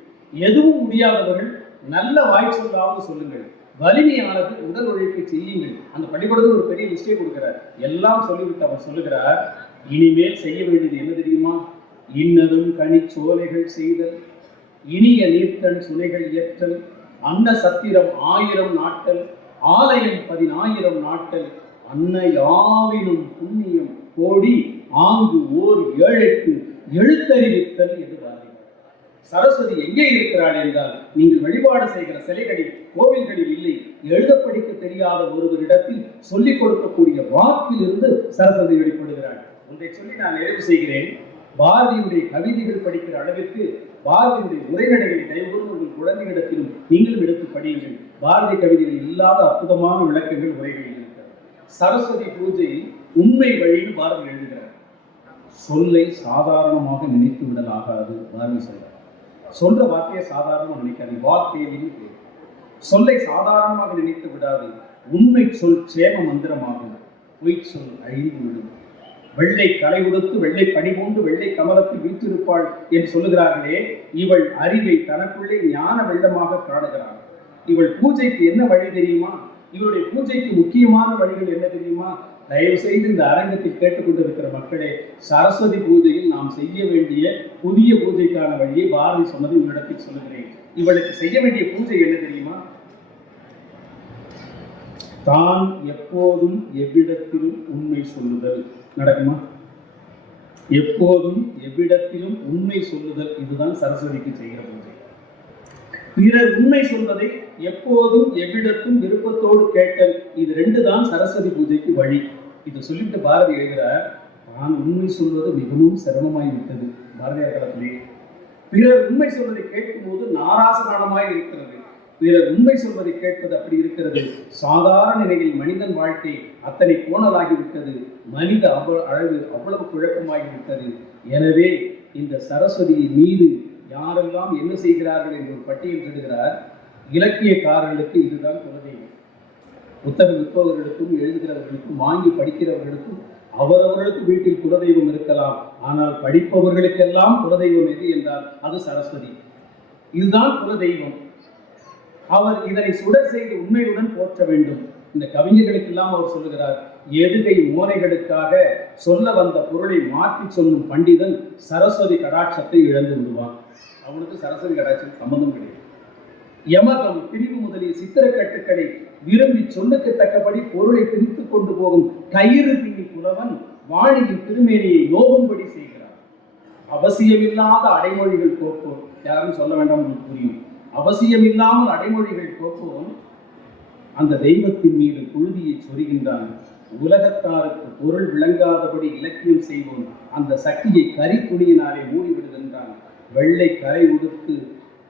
எதுவும் முடியாதவர்கள் நல்ல வாய் சொல்லாவது சொல்லுங்கள். வலிமையானது உடல் உழைப்பை செய்யுங்கள். அந்த பள்ளிக்கூடத்தில் ஒரு பெரிய லிஸ்டே கொடுக்கிறார். எல்லாம் சொல்லிவிட்டு அவர் சொல்லுகிறார், இனிமேல் செய்ய வேண்டியது என்ன தெரியுமா? இன்னதும் கனி சோலைகள் செய்தல், இனிய நீர்த்தன் சுனைகள் ஏற்றல், அன்ன சத்திரம் 1000 நாட்டல், ஆலயம் 10,000 நாட்டல், அன்னை யாவினும் புண்ணியம் கோடி ஆங்கு ஓர் ஏழைக்கு எழுத்தறிவித்தல் என்று வார்த்தை. சரஸ்வதி எங்கே இருக்கிறாள் என்றால், நீங்கள் வழிபாடு செய்கிற சிலைகளில் கோவில்களில் இல்லை, எழுத படிக்க தெரியாத ஒருவரிடத்தில் சொல்லிக் கொடுக்கக்கூடிய வாக்கில் இருந்து சரஸ்வதி வெளிப்படுகிறாள். ஒன்றை சொல்லி நான் நிறைவு செய்கிறேன். பாரதியுடைய கவிதைகள் படிக்கிற அளவிற்கு பாரதியுடைய உரைநடைகளை தயவுகூர்ந்து உங்கள் குழந்தைகளிடத்திலும் நீங்களும் எடுத்து படியுங்கள். பாரதி கவிதைகள் இல்லாத அற்புதமான விளக்கங்கள் உரைகளில் இருக்கிறது. சரஸ்வதி பூஜை உண்மை வழியில் பாரதி எழுதுகிறார். சொல்லை சாதாரணமாக நினைத்து விடல் ஆகாது. பாரதி சொல்றார், சொல்ற வார்த்தையை சாதாரணமாக நினைக்காது. வார்த்தையிலும் சொல்லை சாதாரணமாக நினைத்து விடாது. உண்மை சொல் சேம மந்திரமாகும், பொய் சொல் அழிந்து விடும். வெள்ளை கலை உடுத்து வெள்ளை பணி கொண்டு வெள்ளை கமலத்தில் வீற்றிருப்பாள் என்று சொல்லுகிறார்களே, இவள் அறிவை தனக்குள்ளே ஞான வெள்ளமாக காணுகிறாள். இவள் பூஜைக்கு என்ன வழி தெரியுமா? இவளுடைய பூஜைக்கு முக்கியமான வழிகள் என்ன தெரியுமா? தயவு செய்து இந்த அரங்கத்தில் கேட்டுக்கொண்டிருக்கிற மக்களே, சரஸ்வதி பூஜையில் நாம் செய்ய வேண்டிய புதிய பூஜைக்கான வழியை பாரதி சொன்னதை உங்களிடத்தில் சொல்லுகிறேன். இவளுக்கு செய்ய வேண்டிய பூஜை என்ன தெரியுமா? தான் எப்போதும் எவ்விடத்திலும் உண்மை சொல்லுதல். நடக்குமா? எப்போதும் எவ்விடத்திலும் உண்மை சொல்லுதல், இதுதான் சரஸ்வதிக்கு செய்கிற பூஜை. பிறர் உண்மை சொல்வதை எப்போதும் எவ்விடத்தும் விருப்பத்தோடு கேட்டல், இது 2 தான் சரஸ்வதி பூஜைக்கு வழி. இது சொல்லிட்டு பாரதி எழுதுகிறார், தான் உண்மை சொல்வது மிகவும் சிரமமாய்விட்டது. பாரதியார் காலத்திலே பிறர் உண்மை சொல்வதை கேட்கும் போது நாராசமானமாய் இருக்கிறது. பிறர் உண்மை சொல்வதை கேட்பது அப்படி இருக்கிறது. சாதாரண நிலையில் மனிதன் வாழ்க்கை அத்தனை கோணலாகிவிட்டது. மனித அவ்வளவு குழப்பமாகிவிட்டது. எனவே இந்த சரஸ்வதியின் மீது யாரெல்லாம் என்ன செய்கிறார்கள் என்று ஒரு பட்டியல் எழுதுகிறார். இலக்கியக்காரர்களுக்கு இதுதான் குலதெய்வம். புத்தகம் விற்பவர்களுக்கும் எழுதுகிறவர்களுக்கும் வாங்கி படிக்கிறவர்களுக்கும் அவரவர்களுக்கு வீட்டில் குலதெய்வம் இருக்கலாம். ஆனால் படிப்பவர்களுக்கெல்லாம் குலதெய்வம் எது என்றால் அது சரஸ்வதி. இதுதான் குலதெய்வம். அவர் இதனை சுடர் செய்து உண்மையுடன் போற்ற வேண்டும். இந்த கவிஞர்களுக்கெல்லாம் அவர் சொல்லுகிறார், எதுகை மோனைகளுக்காக சொல்ல வந்த பொருளை மாற்றி சொல்லும் பண்டிதன் சரஸ்வதி கடாட்சத்தை இழந்து விடுவான். அவனுக்கு சரஸ்வதி கடாட்சம் சம்பந்தம் கிடையாது. யமகம் பிரிவு முதலிய சித்திரக்கட்டுக்களை விரும்பி சொல்லுக்கு தக்கபடி பொருளை திரித்து கொண்டு போகும் கயிறு பின்னி புலவன் வாணியின் திருமேனியை நோகும்படி செய்கிறார். அவசியமில்லாத அடைமொழிகள் கோப்போம். யாரும் சொல்ல வேண்டாம், உங்களுக்கு புரியும். அவசியமில்லாமல் அடைமொழிகள் கோப்போம் அந்த தெய்வத்தின் மீது புழுதியை சொருகின்றான். உலகத்தாருக்கு பொருள் விளங்காதபடி இலக்கியம் செய்வோம் அந்த சக்தியை கரி துணியினாலே மூடிவிடுகின்றான். வெள்ளை கரை உடுத்து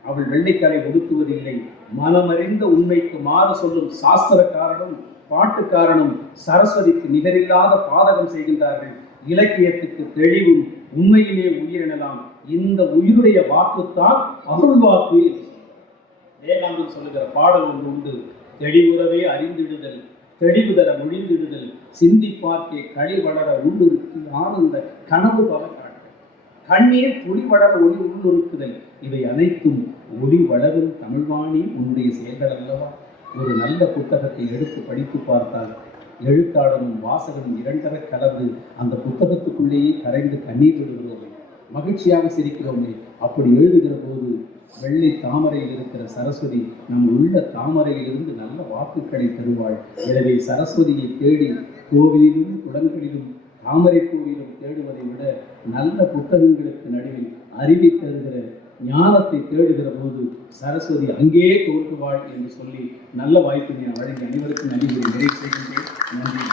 அவள் வெள்ளைக்கரை ஒடுக்குவதில்லை. மனமறிந்த உண்மைக்கு மாற சொல்லும் சாஸ்திரக்காரனும் பாட்டுக்காரனும் சரஸ்வதிக்கு நிகரில்லாத பாதகம் செய்கின்றார்கள். இலக்கியத்துக்கு தெளிவும் உண்மையிலே உயிரினலாம். இந்த உயிருடைய வாக்குத்தான் அருள் வாக்கு. வேதாந்தம் சொல்லுகிற பாடல் ஒன்று உண்டு. தெளிவுறவே அறிந்திடுதல், தெளிவு தர மொழிந்திடுதல், சிந்திப்பார்க்கே களி வளர உள்ளுருக்கு ஆனந்த கனவு பல காட்ட, கண்ணீர் துளி வளர ஒளி உள்ளுருக்குதல், இவை அனைத்தும் ஒளி வளரும் தமிழ்வாணி உன்னுடைய செயல்கள் அல்லவா? ஒரு நல்ல புத்தகத்தை எடுத்து படித்து பார்த்தால் எழுத்தாளனும் வாசகனும் இரண்டர கலந்து அந்த புத்தகத்துக்குள்ளேயே கரைந்து கண்ணீர் விடுகிறோமே, மகிழ்ச்சியாக சிரிக்கிறோமே. அப்படி எழுதுகிற போது வெள்ளை தாமரையில் இருக்கிற சரஸ்வதி நம் உள்ள தாமரையிலிருந்து நல்ல வாக்குகளை தருவாள். எனவே சரஸ்வதியை தேடி கோவிலிலும் குளங்களிலும் தாமரை கோவிலும் தேடுவதை விட நல்ல புத்தகங்களுக்கு நடுவில் அறிவை தருகிற ஞானத்தை தேடுகிற போது சரஸ்வதி அங்கே தோன்றுவாள் என்று சொல்லி நல்ல வாய்ப்பினை வழங்கி அனைவருக்கும் நன்றி நிறைவு செய்கின்றேன். நன்றி.